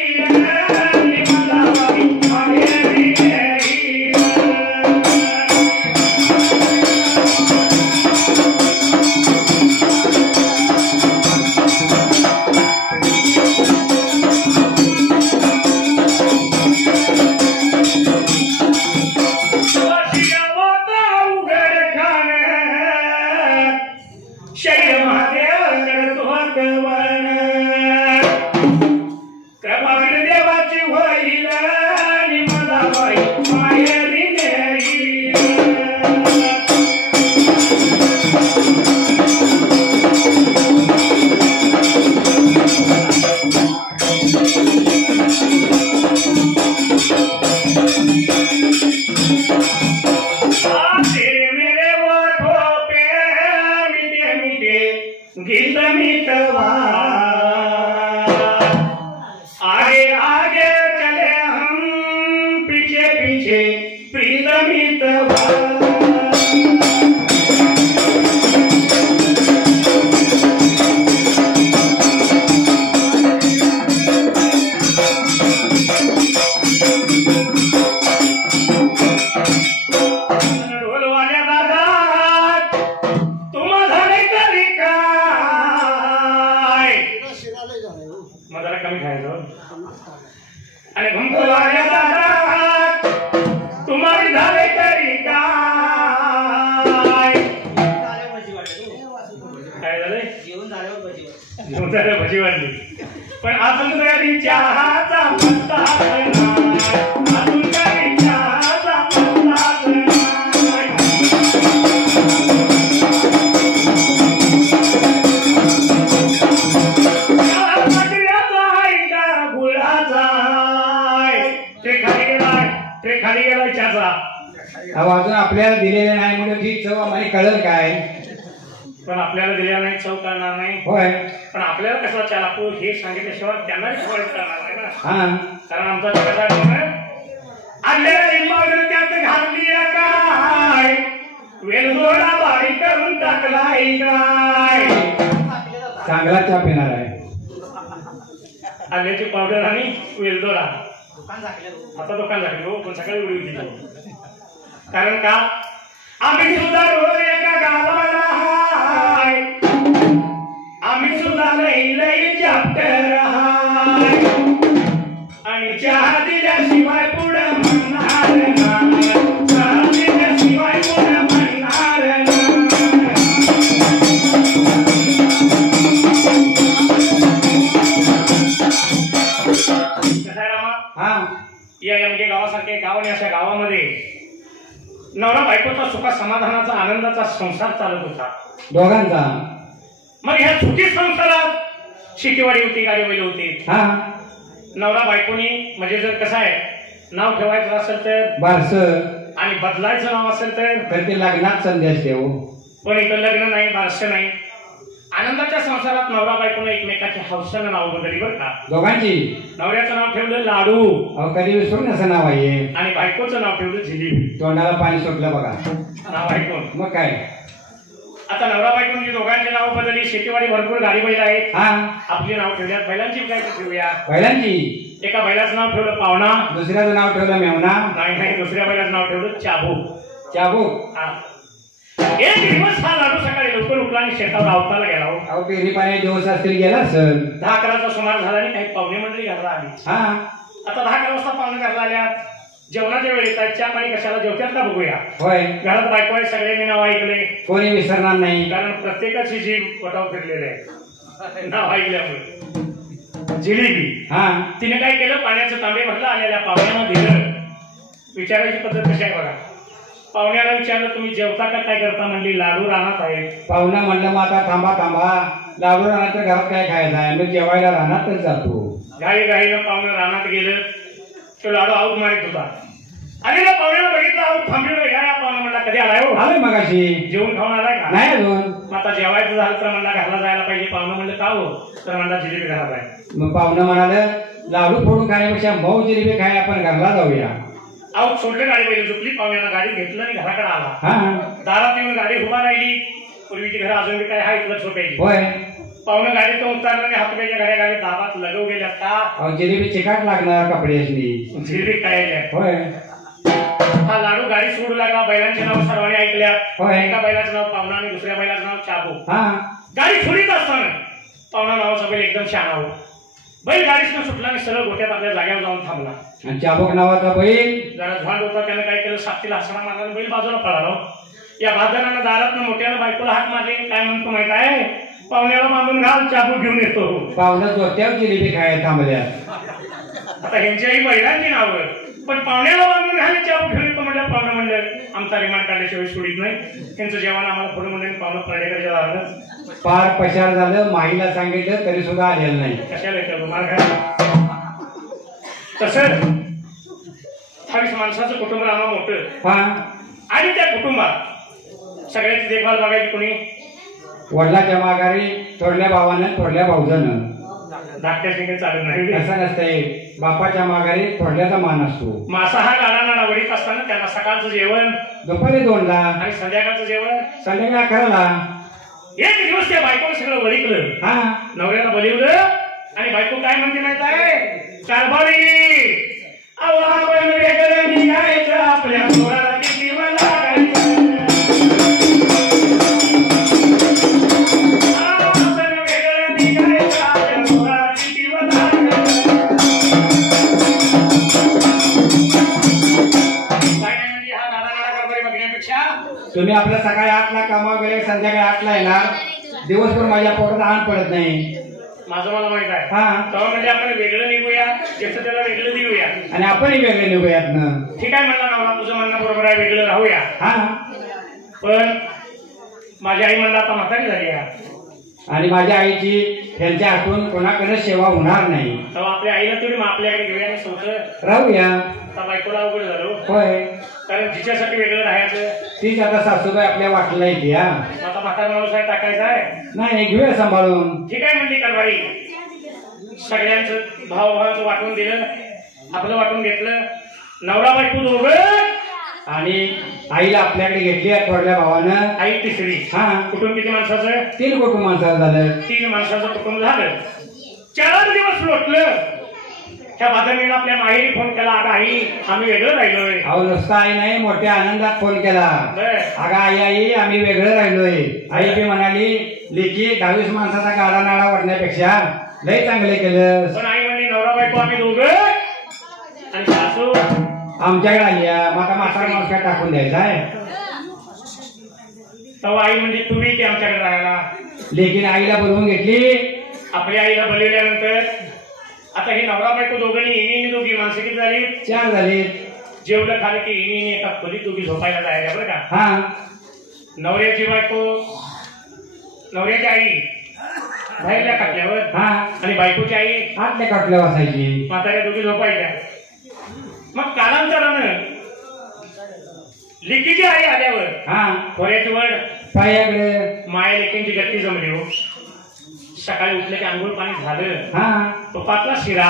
कमी खायचं आणि घुमकुवाऱ्या दारात तुम्हाला झाले तरी काय झालंय जेवण झाल्यावर भजी वाढली पण अजून तरी चहाचा पत्ता अजून तरी चहाचा पत्ता अजून आपल्याला दिलेले नाही म्हणून ती चव आम्हाला कळलं काय पण आपल्याला दिलेला नाही चव करणार नाही होय पण आपल्याला कसा चालापू हे सांगितल्याशिवाय त्यांना करणार नाही ना हा कारण आमचा पावडर त्यात घालली काय वेलदोडा बारीक करून टाकलाय काय चांगला चहा पिणार आहे आल्याची पावडर आणि वेलदोडा आता दुकान झाले हो पण सकाळी उडी होती कारण का आम्ही सुद्धा रोज एका गावाला हाय आम्ही सुद्धा लई लई चॅप्टर हाय आणि चहा दिल्याशिवाय पुढे म्हणणार नाही चहा दिल्याशिवाय पुढे म्हणणार नाही हा या एमके गावासारखे गाव आणि अशा गावामध्ये नवरा बायकोचा सुखा समाधानाचा आनंदाचा संसार चालत होता दोघांचा मग ह्या सुखी संसारात शेतीवाडी होती गाडी बैल होती हा नवरा बायकोनी म्हणजे जर कसं आहे नाव ठेवायचं असेल तर बारस आणि बदलायचं नाव असेल तर ते लग्नात संदेश देऊ पण इथं लग्न नाही बारसं नाही आनंदाच्या संसारात नवरा बायकोनं एकमेकाच्या हौसानं नाव बदलली बरं का दोघांची नवऱ्याचं नाव ठेवलं लाडू कधी विसरून असं नाव आहे आणि बायकोचं नाव ठेवलं जिलेबी तोंडाला पाणी सुटलं बघा नाव ऐकून मग काय आता नवरा बायकोनी दोघांची नाव बदलली शेतीवाडी भरपूर गाडी बैल आहेत हा आपली नाव ठेवल्यात बैलांची काय ठेवूया बैलांची एका बैलाचं नाव ठेवलं पावणा दुसऱ्याचं नाव ठेवलं मेवना नाही दुसऱ्या बैलाचं नाव ठेवलं चाबू चाबू एक दिवस हा लाडू सकाळी लवकर उठला आणि शेतावर आवताला गेला अहो पेरी पाणी दिवस असतील गेला सर 10-11चा सुमार झाला आणि काही पाहुणे मंडळी घरला आली हा आता 10-11 वाजता पाहुणे घरला आल्या जेवणाच्या वेळी चहा पाणी कशाला जेवतात का बघूया होय घरात बायको आहे सगळ्यांनी नाव ऐकले कोणी विसरणार नाही कारण प्रत्येकाची जीभ पटाव फिरलेले आहे नाव ऐकल्यामुळे जिलेबी हा तिने काय केलं पाण्याचं तांबे भरलं आलेल्या पाहुण्यांना दिलं विचारायची पद्धत कशी आहे बघा पाहुण्याला विचारलं तुम्ही जेवता का काय करता म्हणली लाडू रानात आहे पाहुणा म्हणलं मग आता थांबा थांबा लाडू राहणार तर घरात काय खायचं आहे आम्ही जेवायला राहणारच जातो घाई घाईनं पाहुणं रानात गेलं तो लाडू आऊट मारित होता आणि ना पाहुण्याला बघितलं आऊट थांबलेलं या पाहुणा म्हणला कधी आलाय हो आलोय मगाशी जेवण खाऊन आलाय का नाही अजून मग आता जेवायचं झालं तर म्हणला घरला जायला पाहिजे पाहुणं म्हणलं का हो तर म्हणला जिलेबी घरात आहे मग पाहुणं म्हणाले लाडू फोडून खाण्यापेक्षा मऊ जिलेबी खाय आपण घरला जाऊया आऊट सोडले गाडी पहिली चुकली पाहुण्याला गाडी घेतलं आणि घराकडे आला हा दारात येऊन गाडी उभा राहिली पूर्वीची घर अजून काय हा इथलं झोपायची होय पाहुणं गाडीतून उतरलं आणि हातगाच्या घड्या गाडी दाबात लगव गेल्या का जिलेबी चिकाट लागणार कपड्याची जिलेबी काय होय हा लाडू गाडी सोडू लागला बैलांची नाव सर्वांनी ऐकल्या होय. एका बैलाचं नाव पाहुणा आणि दुसऱ्या बैलाचं नाव चाबू हा गाडी सोडीत असताना पाहुणा नावाचा बैल एकदम शहाणा हो बैल गाडीतून सुटला आणि सरळ गोट्यात आपल्या जागेवर जाऊन थांबला आणि चाबूक नावाचा बैल जरा झाड होता त्यानं काय केलं सापटीला हसणा मारला आणि बैल बाजूला पळाला या बाजारानं दारातनं मोठ्यानं बायकोला हात मारले काय म्हणतो माहित आहे पाहुण्याला बांधून घाल चाबू घेऊन येतो पाहुणा जोत्यावर जिलेबी खायला थांबल्या आता ह्यांच्याही बैलांची नावं पण पाहुण्याला बांधून घाल चाबू घेऊन येतो म्हणलं पाहुणं म्हणलं आमचा रिमांड काढल्याशिवाय सोडित नाही त्यांचं जेवण आम्हाला पुढे म्हणलं पाहुणं पर्यटकाच्या दारानं पार पशार झालं माईला सांगितलं तरी सुद्धा आलेलं नाही कशाला येतं मार खायला तसंच 28 माणसाचं कुटुंब राहणं मोठं हा आणि त्या कुटुंबात सगळ्याची देखभाल बघायची कोणी वडिलाच्या माघारी थोरल्या भावानं थोरल्या भाऊजानं धाकट्या ठिकाणी चालत नाही असं नसतंय बापाच्या माघारी थोरल्याचा मान असतो मांसाहार गाडा वडीत असताना त्यांना सकाळचं जेवण दुपारी 2ला आणि संध्याकाळचं जेवण संध्याकाळी 11ला एक दिवस त्या बायकोनं सगळं वळिकलं हा नवऱ्याला बोलिवलं आणि बायको काय म्हणते माहित आहे कारभारी आपण वेगळं निघायचं आपल्या पोराला किती लागायचं आपण वेगळं निघायचं आपल्या पोराला किती लागायचं तुम्ही आपलं सकाळी 8ला कामावर गेले संध्याकाळी 8ला येणार दिवसभर माझ्या पोटात आण पडत नाही माझं मला माहित आहे हा तेव्हा म्हणजे आपण वेगळं निघूया ज्याचं त्याला वेगळं देऊया आणि आपणही वेगळे निघूयात ना ठीक आहे म्हणला नवरा तुझं म्हणणं बरोबर आहे वेगळं राहूया हा पण माझी आई म्हणला आता म्हातारी झाली आहे आणि माझ्या आईची त्यांच्या हातून कोणाकडे सेवा होणार नाही तेव्हा आपल्या आईला थोडी आपल्याकडे घेऊया आणि सोबत राहूया आता बायकोला अवघड झालो होय कारण जिच्यासाठी वेगळं राहायचं तीच आता सासूबाई आपल्या वाटला येते हा आता म्हातारा माणूस आहे टाकायचा आहे नाही घेऊया सांभाळून ठीक आहे म्हणली कारभारी सगळ्यांचं भावाभावाचं वाटून दिलं आपलं वाटून घेतलं नवरा बायको दोघं आणि आईला आपल्याकडे घेतली थोरल्या भावानं आई तिसरी हा कुटुंब किती माणसाचं 3 कुटुंब माणसाचं झालं 3 माणसाचं कुटुंब झालं 4 दिवस लोटलं त्या बादमीनं आपल्या माहेरी फोन केला अगं आई आम्ही वेगळं राहिलोय अहो नुसता आई नाही मोठ्या आनंदात फोन केला अगं आई आम्ही वेगळं राहिलोय आई बी म्हणाली लेकी 22 माणसाचा गाडा नाळा वाढण्यापेक्षा लय चांगले केलं पण आई म्हणली नवरा बायको आम्ही दोघं आणि सासू आमच्याकडे आली मग आता म्हातारा माणूस काय टाकून द्यायचा आहे तेव्हा आई म्हणजे तुम्ही ते आमच्याकडे राहायला लेकीन आईला बोलवून घेतली आपल्या आईला बोलवल्यानंतर आता ही नवरा बायको दोघांनी इनी दोघी माणसं किती झाली 4 झाले जेवढं खालं की इनी एका खोलीत दोघी झोपायला जायला बरं का हा नवऱ्याची बायको नवऱ्याची आई बाहेरल्या खाटल्यावर हा आणि बायकोची आई आतल्या काटल्या वाचायची म्हाताऱ्या दोघी झोपायच्या मग कालांतरानं लेकीची आई आल्यावर हा खोऱ्याची वड पायाकडे माया लेकींची गट्टी जमली हो सकाळी उठले की आंघोळ पाणी झालं हा तुपातला शिरा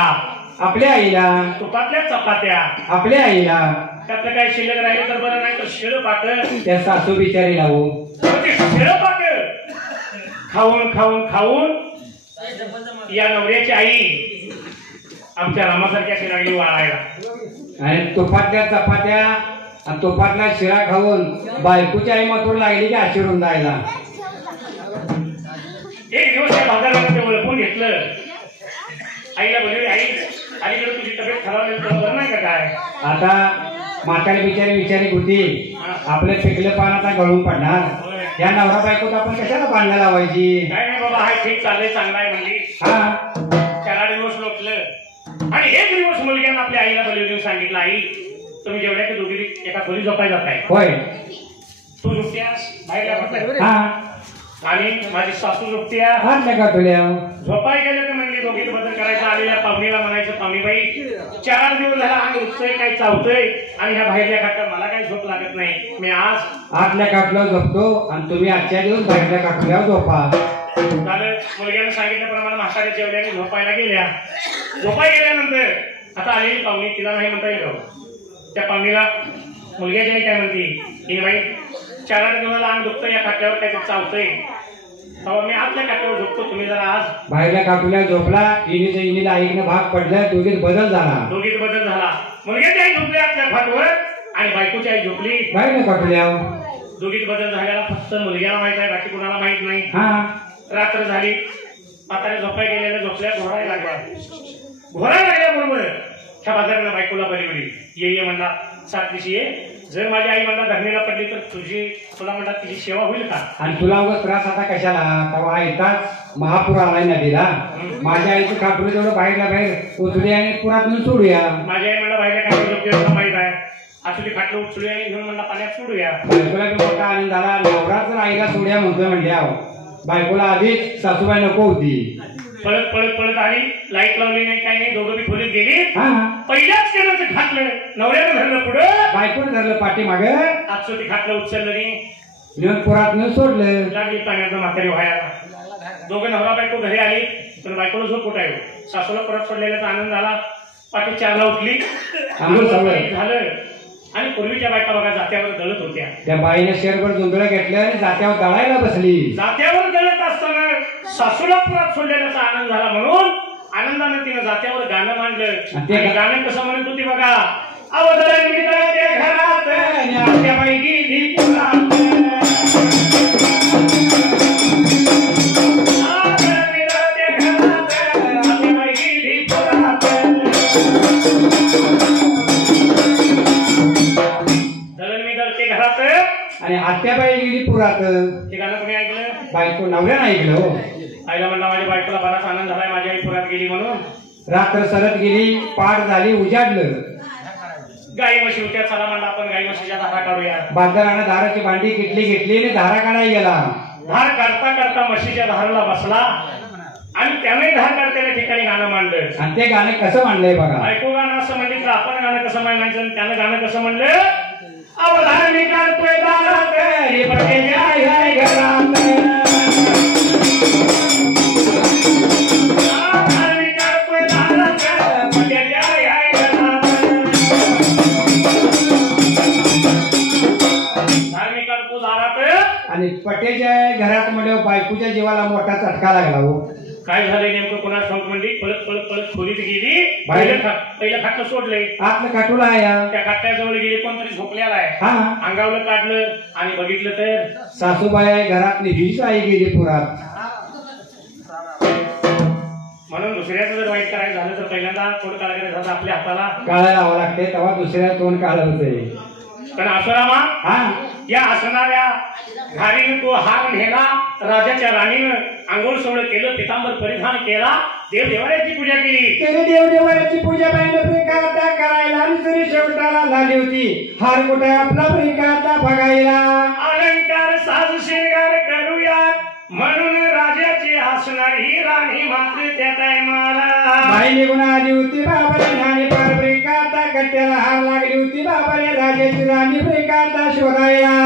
आपल्या आईला तुपातल्या चपात्या आपल्या आईला त्यातलं काही शिल्लक राहिलं तर बरं नाही तर शिळ पाकं त्या सासू बिचारी लावू ते शिळ पाकं खाऊन खाऊन खाऊन या नवऱ्याची आई आमच्या रामासारख्या शिरागली वाळायला आणि तुपातल्या चपात्या आणि तुपातला शिरा खाऊन बायकोची आई मात्र लागली की आशिरून जायला एक दिवस त्या बाजारामध्ये ओळखून घेतलं आईला बोलली आई अलीकडे तुझी तब्येत खराब झाली तर बरं नाही का काय आता म्हातारी बिचारी विचारिक होती आपलं पिकलं पान आता गळून पडणार या नवरा बायकोत आपण कशाला पाण्याला लावायची काय नाही बाबा हाय ठीक चाललंय चांगला आहे म्हणली हा 4 दिवस लोटलं आणि एक दिवस मुलग्यानं आपल्या आईला बोलवून सांगितलं आई तुम्ही जेवढ्या की दोघी एका खोली झोपायला जाताय होय तू झोपत्यास बाहेर हा आणि माझी सासू झोपत्या हातल्या काटल्या झोपाय गेलं तर म्हणली दोघीत बदल करायचा आलेल्या पाहुणीला म्हणायचं पाहुणीबाई 4 दिवस झाला अंग उठतंय काय चावतंय आणि ह्या बाहेरल्या खाट्यात मला काही झोप लागत नाही मी आज आतल्या काटल्यावर झोपतो आणि तुम्ही आजच्या दिवस बाहेरल्या काटल्यावर झोपा झालं मुलग्यानं सांगितल्याप्रमाणे म्हाताऱ्या जेवल्याने झोपायला गेल्या झोपाय गेल्यानंतर आता आलेली पाहुणी तिला नाही म्हणता येईल त्या पाहुणीला मुलग्याची आई काय म्हणते की बाई 4 दिवसाला अंग दुखतं या खाट्यावर काहीतरी चावतंय तेव्हा मी आतल्या खाट्यावर झोपतो तुम्ही जरा आज बाहेरल्या काटल्यावर झोपला इनीला ऐकणं भाग पडलं दोघीत बदल झाला दोघीत बदल झाला मुलग्याची आई झोपली आतल्या खाटवर आणि बायकोची आई झोपली बाहेरल्या काटल्यावर दोघीत बदल झालेला फक्त मुलग्याला माहित आहे बाकी कुणाला माहित नाही हा रात्र झाली म्हाताऱ्या झोपाय गेलेल्या झोपल्या घोरायला लागल्याबरोबर त्या बाजाराला बायकोला बरी ये म्हणला 7 दिवशी ये जर माझी आई म्हणला धरणीला पडली तर तुला म्हणला तिची सेवा होईल का आणि तुला उगाच त्रास आता कशाला तेव्हा येताच महापूर आलाय नदीला माझ्या आईची काटून तेवढं बाहेर उचलूया आणि पुरातून सोडूया माझी आई म्हणला बाहेर काय झोपते माहित आहे असू ती खाटलं उचलूया आणि घेऊन म्हणला पाण्यात सोडूया बायकोला बी मोठा आनंद झाला नवरा जर आईला सोडूया म्हणतोय म्हणल्या बायकोला आधीच सासूबाई नको होती पळत आली लाईट लावली नाही काही नाही दोघं बी खोलीत गेली हा पहिल्याच केलं घातलं नवऱ्यानं धरलं पुढं बायकोने धरलं पाठीमाग आज ती खाटलं उचललं नाही नेऊन पुरात नेऊन सोडलं लागली पाण्याचं म्हातारी व्हायला दोघं नवरा बायको घरी आली पण बायकोला झोप उठाय सासूला परत सोडलेल्याचा आनंद झाला पाठी 4ला उठली झालं आणि पूर्वीच्या बायका बघा जात्यावर दळत होत्या त्या बाईने शेरभर जोंधळ घेतलं आणि जात्यावर दळायला बसली जात्यावर दळत असताना सासूला पुरात सोडलेल्याचा आनंद झाला म्हणून आनंदाने तिनं जात्यावर गाणं मांडलं आणि गाणं कसं म्हणत होती बघा अवतरण मी दळते घरात आणि आत्या बाई गेली पुरात आणि आत्याबाई पुरात. हे गाणं कोणी ऐकलं? बायको नवऱ्यानं ऐकलं हो. आईला म्हणला माझ्या बायकोला बराच आनंद झालाय माझी आई पुरात गेली म्हणून. रात्र सरत गेली, पाठ झाली, उजाडलं. गाई म्हशी होत्या, चला म्हणला आपण गाई म्हशीच्या धारा काढूया. बाजारानं धाराची भांडी किटली घेतली आणि धारा काढायला गेला. धार काढता काढता म्हशीच्या धाराला बसला आणि त्याने धार काढताना ठिकाणी गाणं मांडलं. आणि ते गाणं कसं मांडलंय बघा. बायको गाणं असं म्हणले तर आपण गाणं कसं म्हणायचं आणि त्यानं गाणं कसं म्हणलं? अवधान मी काढतोय दारात हे पटेच्या ह्या घरात. आणि पटेच्या घरात म्हणजे बायकोच्या जीवाला मोठा चटका लागला हो. काय झालंय नेमकं कोणाच ठाऊक म्हणली. पळत पळत पळत खोलीत गेली. पहिलं खाटं सोडलंय, आतलं काटूला आहे. त्या खाट्याजवळ गेली, कोणतरी झोपलेला आहे. हा, अंगावलं काढलं आणि बघितलं तर सासूबाई घरातली हीच आई गेली पुरात. म्हणून दुसऱ्याचं जर वाईट करायचं झालं तर पहिल्यांदा तोंड काढायचं झालं आपल्या हाताला काळा लावावं लागते, तेव्हा दुसऱ्या तोंड काढ होते. पण असुरामा हा, या असणाऱ्या घारीनं तो हार नेला. राजाच्या राणीनं आंघोळ सोहळं केलं, पितांबर परिधान केला, देवदेवाऱ्याची पूजा केली. त्याने देवदेवाऱ्याची पूजा प्रिकाता करायला आणि तरी शेवटाला झाली होती. हार कुठे आपला प्रिकाता बघायला. अलंकार साज शृंगार करूया म्हणून राजाची असणारी राणी मात्र त्या टायमाला बाई निघून आली होती बाबाने राणी पार प्रिकाता गट्ट्याला हार लागली होती. बाबाने राजाची राणी प्रिकाता शोधायला.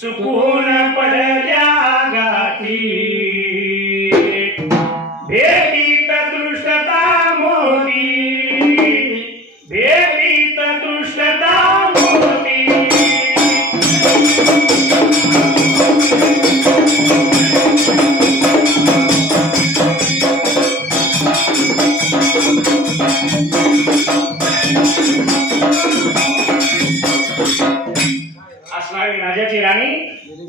चुकून पडल्या गाठी भेटीत दृष्टता मोठी भेटीत दृष्टता मोठी असणारी राजाची राणी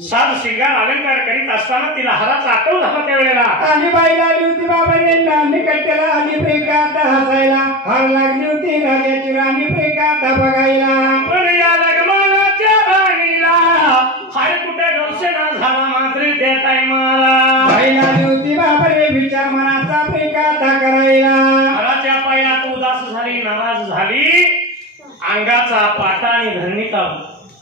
साज श्रृंगार अलंकार करीत असताना तिला हाराचा आकल झाला त्यावेळेला आणि बाईला आली होती बाबाने नांदी कट्ट्याला आणि प्रिकाता हसायला. हार लागली होती राजाची राणी प्रिकाता बघायला. पण या लगमानाच्या राणीला हार कुठे गवसेना झाला मात्र त्या टायमाला बाईला आली होती बाबाने विचार मनाचा प्रिकाता करायला. हाराच्या पायात उदास झाली, नाराज झाली. अंगाचा पाटा आणि धरणीचा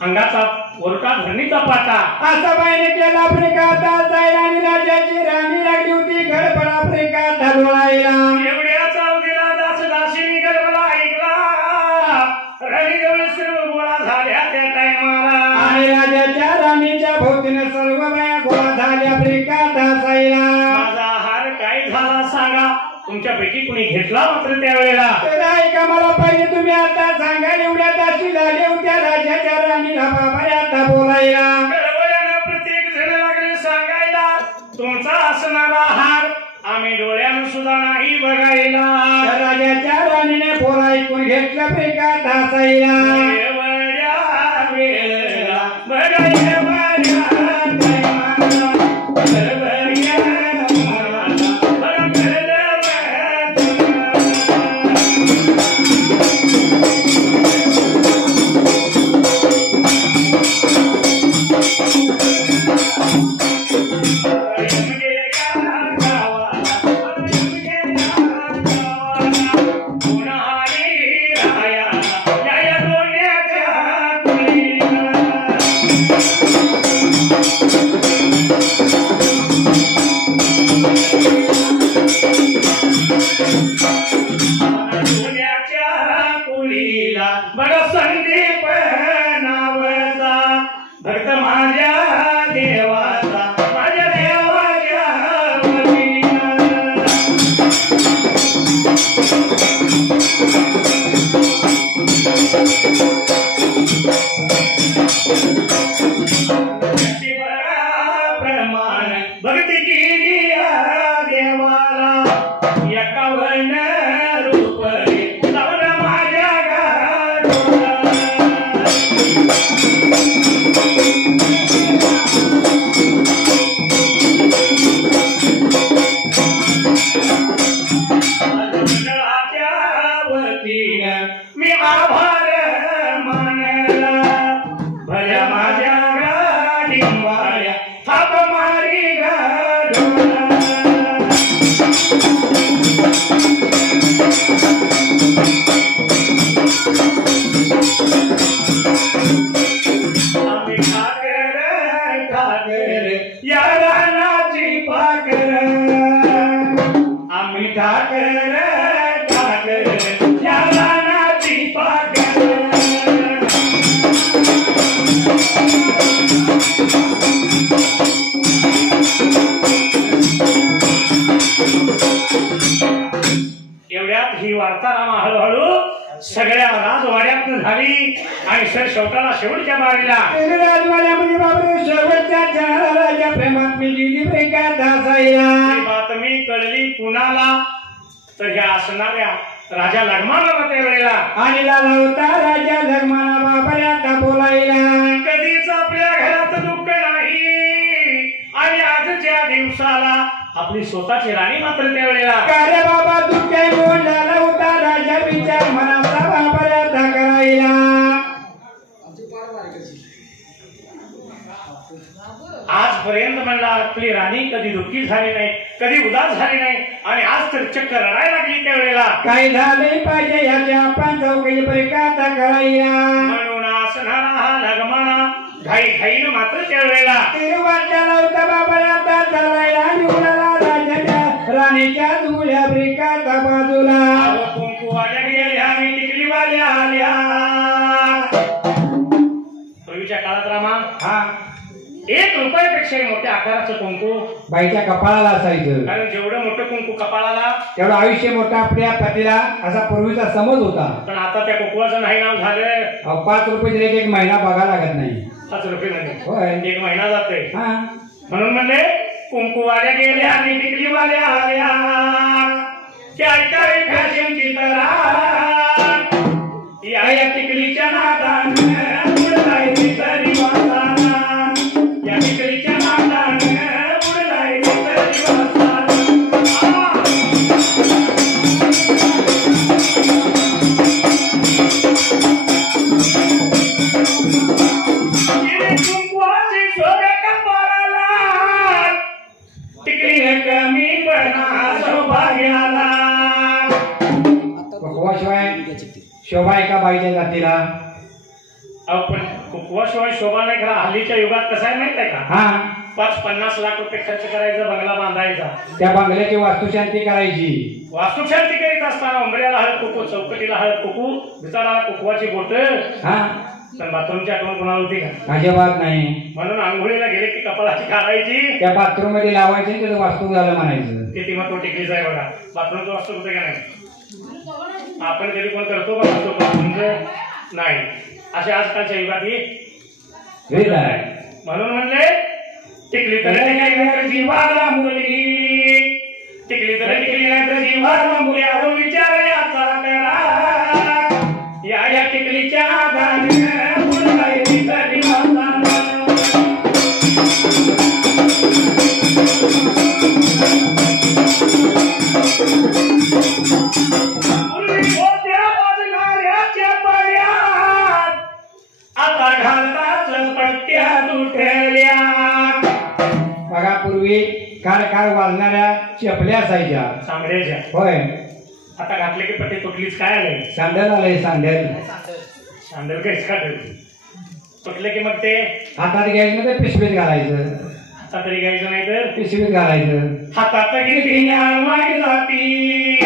अंगाचा वरटा धरणीचा पाटा असा बाईने केला प्रिकाता जायला आणि राजाची राणी लागली होती गडबडा प्रिकाता डोळायला. एवढ्या चावडीला दास दासीने गडबडा ऐकला. आफ्रिकात असायला माझा हार काय झाला सांगा तुमच्यापैकी कुणी घेतला मात्र त्यावेळेला तर ऐका मला पाहिजे तुम्ही आता सांगा एवढ्या ताशी झाले होत्या राजाच्या राणीला बाबा आता बोलायला कळवळ्यानं प्रत्येक जण लागले सांगायला तुमचा असणारा हार आम्ही डोळ्यानं सुद्धा नाही बघायला त्या राजाच्या राणीने बोला ऐकून घेतलं आफ्रिकात असायला एवढ्या वेळेला बघायला माझ्या प्रेमाला, बघायला मला, बघायला बडा संदीप नावाचा भक्त माझ्या देवाचा माझ्या देवाच्या वतीनं. प्रमाण भक्ती केली देवाला एकावन्न रुपये लावला माझ्या गाडोला. मंडळाच्या वतीनं मी आभार मानला भल्या माझ्या गाडीवाल्या थाप मारी गाडोला. आम्ही ठाकर ठाकर या रानाची पाकर आम्ही ठाकर ठाकर या रानाची पाकर एवढ्यात ही वार्तारामा हळूहळू सगळ्या राजवाड्यात झाली आणि सर शेवटाला शेवटच्या बारीला राजवाड्यामध्ये बाबा शेवटच्या क्षणाला राजा प्रेमात मी गेली आफ्रिकात असायला ही बातमी कळली कुणाला तर ह्या असणाऱ्या राजा लग्माला त्यावेळेला आणि लाला होता राजा धर्माला बाबा आता बोलायला कधीच आपल्या घरात दुःख नाही आणि आजच्या दिवसाला आपली स्वतःची राणी मात्र त्यावेळेला अरे बाबा तू काय बोल झाला होता राजा विचार मनाचा बाबा आता करायला आजपर्यंत म्हणला आपली राणी कधी दुःखी झाली नाही कधी उदास झाली नाही आणि आज तर चक्क रडायला लागली त्यावेळेला काय झाले पाहिजे याच्या आपण चौकशी परिकाता करायला म्हणून असणारा हा लगमाना घाई घाईनं मात्र त्यावेळेला तिरुवाच्याला होता बाबा आता चालायला निवडाला राजाच्या राणीच्या दुल्या ब्रिकाता बाजूला कुंकूवाल्या गेल्या आणि टिकलीवाल्या आल्या पूर्वीच्या काळात रामा हा 1 रुपयापेक्षाही मोठ्या आकाराचं कुंकू बाईच्या कपाळाला असायचं कारण जेवढं मोठं कुंकू कपाळाला तेवढं आयुष्य मोठं आपल्या पतीला असा पूर्वीचा समज होता पण आता त्या कुंकवाचं नाही नाव झालं 5 रुपये दिले की 1 महिना बघा लागत नाही 5 रुपये मध्ये होय 1 महिना जातोय हा म्हणून म्हणले कुंकूवाल्या गेल्या आणि टिकलीवाल्या आल्या त्या ऐकावे फॅशनची तरा या टिकलीच्या नादानं उडलाय तरी वासाना या टिकलीच्या नादानं उडलाय तरी वासाना कुंकवाची शोभे कपाळाला टिकली कमी पडा सौभाग्याला शिवाय शोभा एका बाईच्या जातीला पण कुंकवाशिवाय शोभा नाही खरा हल्लीच्या युगात कसं आहे माहित आहे का हा 5-50 लाख रुपये खर्च करायचा बंगला बांधायचा त्या बंगल्याची वास्तुशांती करायची वास्तुशांती करीत असताना उंबऱ्याला हळद कुकू चौकटीला हळद कुकू भिताडाला कुकवाची बोट हा पण बाथरूमची आठवण कोणाला होती का? अजिबात नाही. म्हणून आंघोळीला गेले की कपाळाची काढायची, त्या बाथरूम मध्ये लावायचे त्याचं वास्तू झालं म्हणायचं. किती महत्व टिकलीच आहे बघा. बाथरूमचं वास्तू होतं का नाही? आपण कधी कोण करतो का बाथरूमचं? नाही. असे आजकालच्या युगात ही हेच आहे. म्हणून म्हणले टिकली तर टिकली नाही तर जीवाला मुलगी, टिकली तर टिकली नाही तर जीवाला मुली. अहो विचार याचा करा, या टिकलीच्या नादाने मुलगाई तरी माताना. पूर्वी होत्या बजणाऱ्याच्या पायात, आता घालताच पट्ट्या तुटल्या. बघा पूर्वी कार वाजणाऱ्या चपल्या असायच्या चांगल्याच्या. होय. आता घातले की पट्टी तुटलीच. काय आलंय? सँडल आलंय. सँडल शांदल काहीच का तुटले की मग ते हातात घ्यायचं तर पिशवीत घालायचं. आता तरी घ्यायचं नाही तर पिशवीत घालायचं. हातात घेतली ज्ञानवाणी जाती,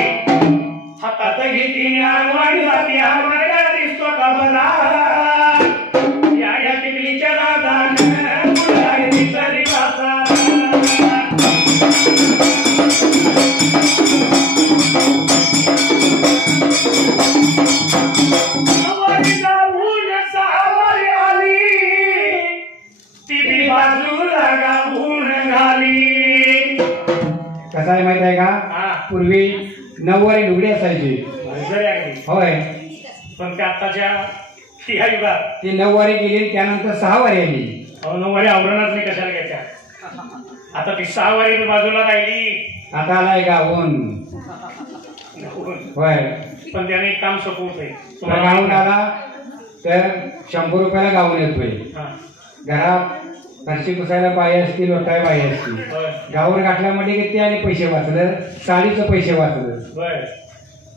हातात घेतली ज्ञानवाणी जाती. हा मार्ग दिसतो का बरा, या टिकलीच्या नादाने मुलगाई तरी माताना. कसं आहे माहित आहे का? पूर्वी 9 वारी लुगडी असायची. होय. पण ते आताच्या ह्या युगात ती 9 वारी गेली, त्यानंतर 6 वारी आली. 9 वारी आवरणच नाही कशाला घ्यायच्या. आता ती 6 वारी बाजूला राहिली. आता आलाय गाऊन. होय. पण त्याने एक काम सोपवतंय. गाऊन आला तर 100 रुपयाला गाऊन येतोय. घरात फरशी पुसायला बाई असतील, लोटाय बाई असतील. गाऊन घातल्यामध्ये किती आणि पैसे वाचलं, साडीचं पैसे वाचलं.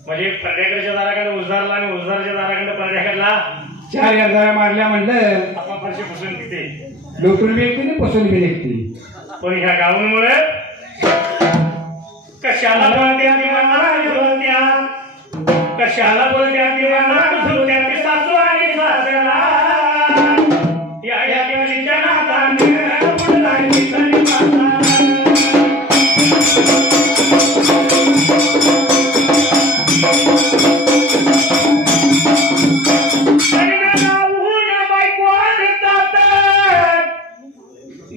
म्हणजे पर्याकडच्या दाराकडे उजदारला आणि उजदारच्या दाराकडे पर्याकडला 4,000 मारल्या म्हणलं आपण फरशी पुसून घेते, लोटून बी निघते आणि पुसून बी निघते. पण ह्या गाऊनमुळे कशाला बोलत्या कशाला बोलत्या ती सासू आणि सासरा. या टिकलीच्या नादाने मुलगाई तरी माताना.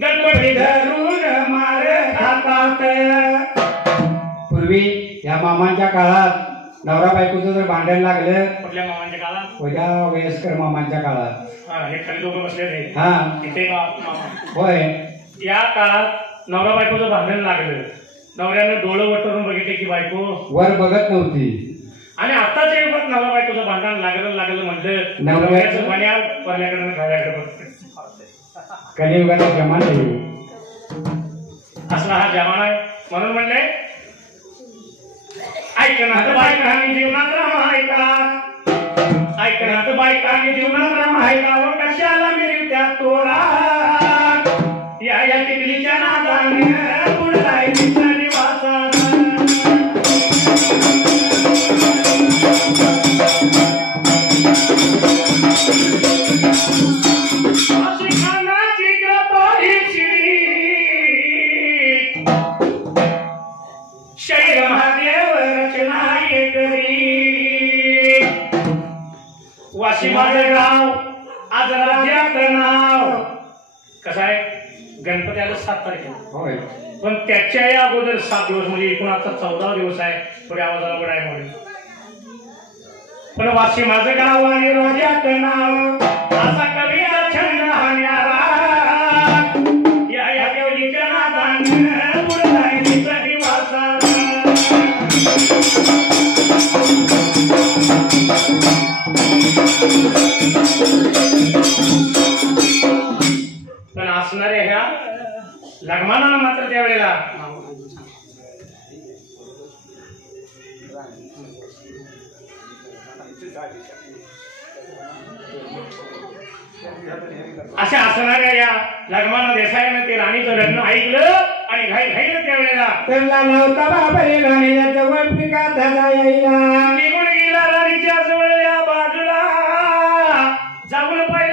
गणपती धरून मार खातात. पूर्वी या मामांच्या काळात नवरा बायकोचं जर भांडण लागलं, कुठल्या मामांच्या काळात? वजा वयस्कर मामांच्या काळात. हे खाली दोघं बसले हा तिथे होय. या काळात नवरा बायकोचं भांडण लागलं, नवऱ्यानं डोळं वटरून बघितले की बायको वर बघत नव्हती. आणि आताच्या युगात नवरा बायकोचं भांडण लागलं म्हणलं नवऱ्याचं पाण्या पर्याकडे खाल्याकडे बघत. कलियुगाचा जमाना आहे. असला हा जमाना आहे. म्हणून म्हणले ऐकणार बायकांनी जीवनात रामायका, ऐकणार बायकांनी जीवनात रामायका. व कशाला मिळत्या तोरा, या टिकलीच्या नादाने पुढलाय निवासात. खानाची कृपाची शैल महादेव रचना करी. वाशी माझं गाव आज राज्यात नाव. कसं आहे, गणपती आलं 7 तारखेला, होय. पण त्याच्या या अगोदर 7 दिवस म्हणजे एकूण आता 14 दिवस आहे. थोड्या आवाजाला बड आहे म्हणून. पण वाशी माझं गाव आणि राज्यात नाव असा कवीचा छंद हा न्यारा. या देवलीच्या नादाने मुलगाई तरी वासात. पण असणाऱ्या ह्या लग्नाला मात्र त्यावेळेला अशा असणाऱ्या या लग्नाला देसाईनं ते राणीचं लग्न ऐकलं आणि घाईनं त्यावेळेला त्यांना नव्हता बाबरे राणीच्या जवळ पिका धरा यायला. निघून गेला राणीच्या जवळ या बाजूला जाऊन पाहिजे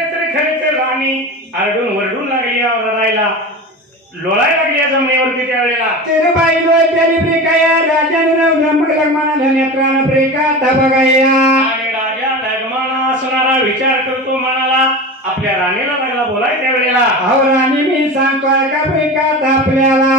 लोळायला लागली या जमिनीवरती त्यावेळेला तेरे बाई लोळत्याली प्रिकाया राजानं ब्रह्मक लग्माना नेत्रानं प्रिकाता बघाया आणि राजा लग्माना असणारा विचार करतो मनाला आपल्या राणीला लागला बोलाय त्यावेळेला अहो राणी मी सांगतोय का प्रिकाता आपल्याला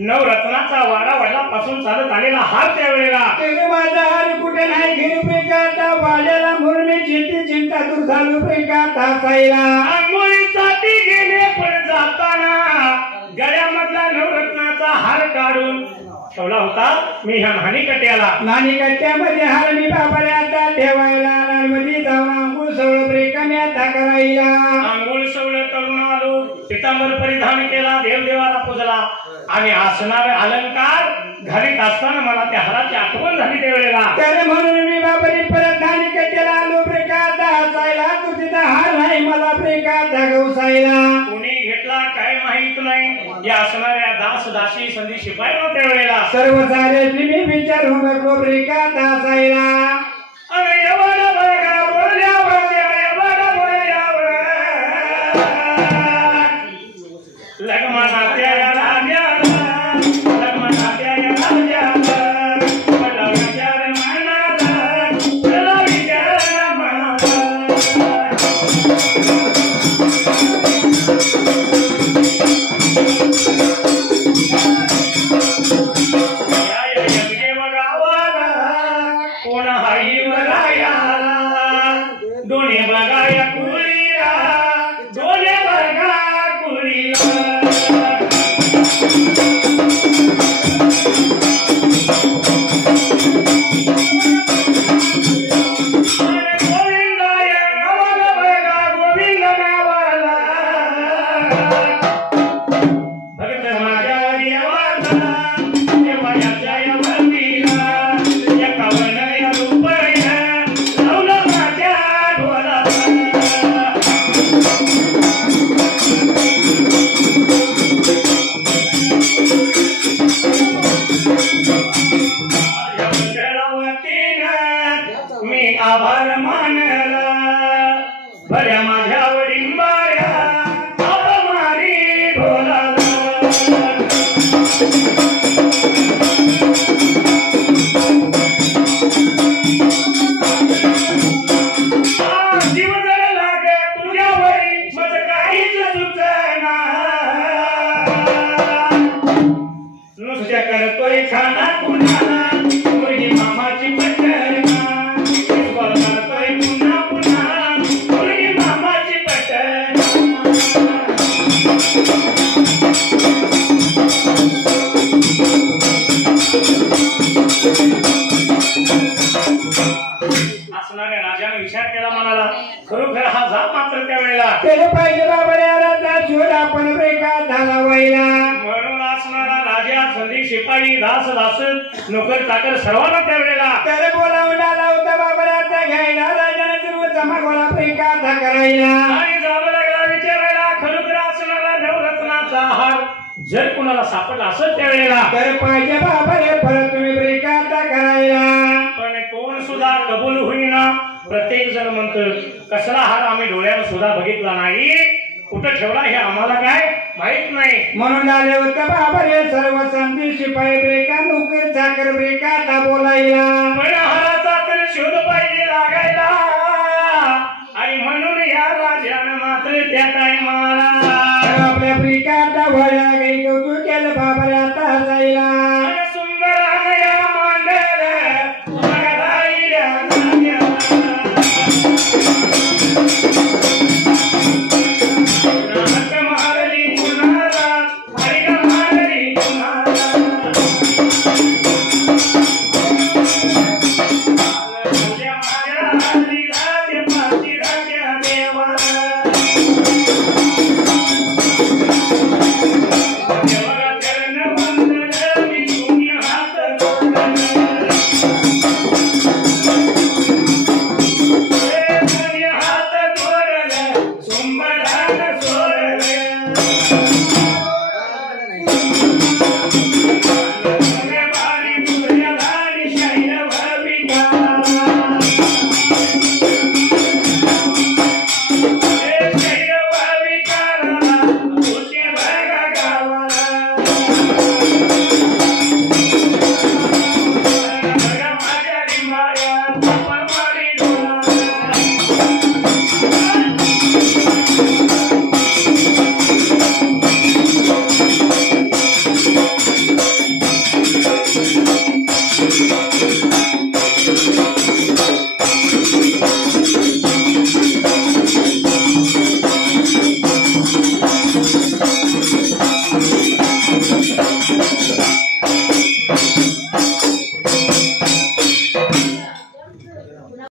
नवरत्नाचा वाडा वडिलांपासून चालत आलेला हार त्यावेळेला माझा हार कुठे नाही घेऊ प्रिकाता वाड्याला म्हणून मी चिंता दूर झालो प्रिकाता साईला आंघोळीसाठी गेले पण जाताना गळ्यामधला नवरत्नाचा हार काढून ठेवला होता मी ह्या नाणी कट्ट्यामध्ये हार मी बाबऱ्याचा ठेवायला मध्ये जाऊन आंघोळ सवळ प्रिकाम्याचा करायला आंघोळ सवळ करून आलो पितांबर परिधान केला देवदेवाला पूजला आणि असणारे अलंकार घालीत असताना मला त्या हाराची आठवण झाली त्यावेळेला तर म्हणून मी बाबरी परत नाणी कट्ट्याला आलो प्रिकाता हसायला तू तिचा हार नाही मला प्रिकाता गवसायला कोणी घेतला काय माहित नाही या असणाऱ्या दास दासी संधी शिपाई नव्हत्या वेळेला सर्व सारे मी विचार होतो प्रिकाता हसायला अरे एवढं बघा बोल्यावर लगमाना त्या मी आभार मानला भल्या माझ्या वडिंबाया बाबा मारी ढोलाला जीव जर लागे तुझ्यावरी मज काहीच सुचना नुसत्या करतोय खाना कुणाला मुलगी मामाची पटना करतोय पुन्हा पुन्हा मुलगी मामाची पटना असणाऱ्या राजाने विचार केला म्हणाला खरोखर हा जाप मात्र त्यावेळेला केलं पाहिजे बाबा याला शोध आपण ब्रेका झाला वैला म्हणून असणारा राजा संधी शिपाई दास दास नोकर चाकर सर्वांना त्यावेळेला तर बोलावून आला होता बाबा आता घ्यायला राजाने सर्व जमा गोळा ब्रेका आता करायला आणि जावं लागला विचारायला खरोखर असणारा नवरत्नाचा हार जर कुणाला सापडला असत त्यावेळेला तर पाहिजे बाबा हे परत तुम्ही ब्रेका आता करायला पण कोण सुद्धा कबूल होईना प्रत्येक जण म्हणतो कसला हार आम्ही डोळ्यानं सुद्धा बघितला नाही कुठं ठेवला हे आम्हाला काय माहित नाही म्हणून आले होते बाबा हे सर्व संधी शिपाई ब्रेका नोकर चाकर ब्रेका आता बोलायला पण हाराचा तर शोध पाहिजे लागायला आणि म्हणून या राजानं मात्र त्या टायमाला आपल्या ब्रेका आता वळला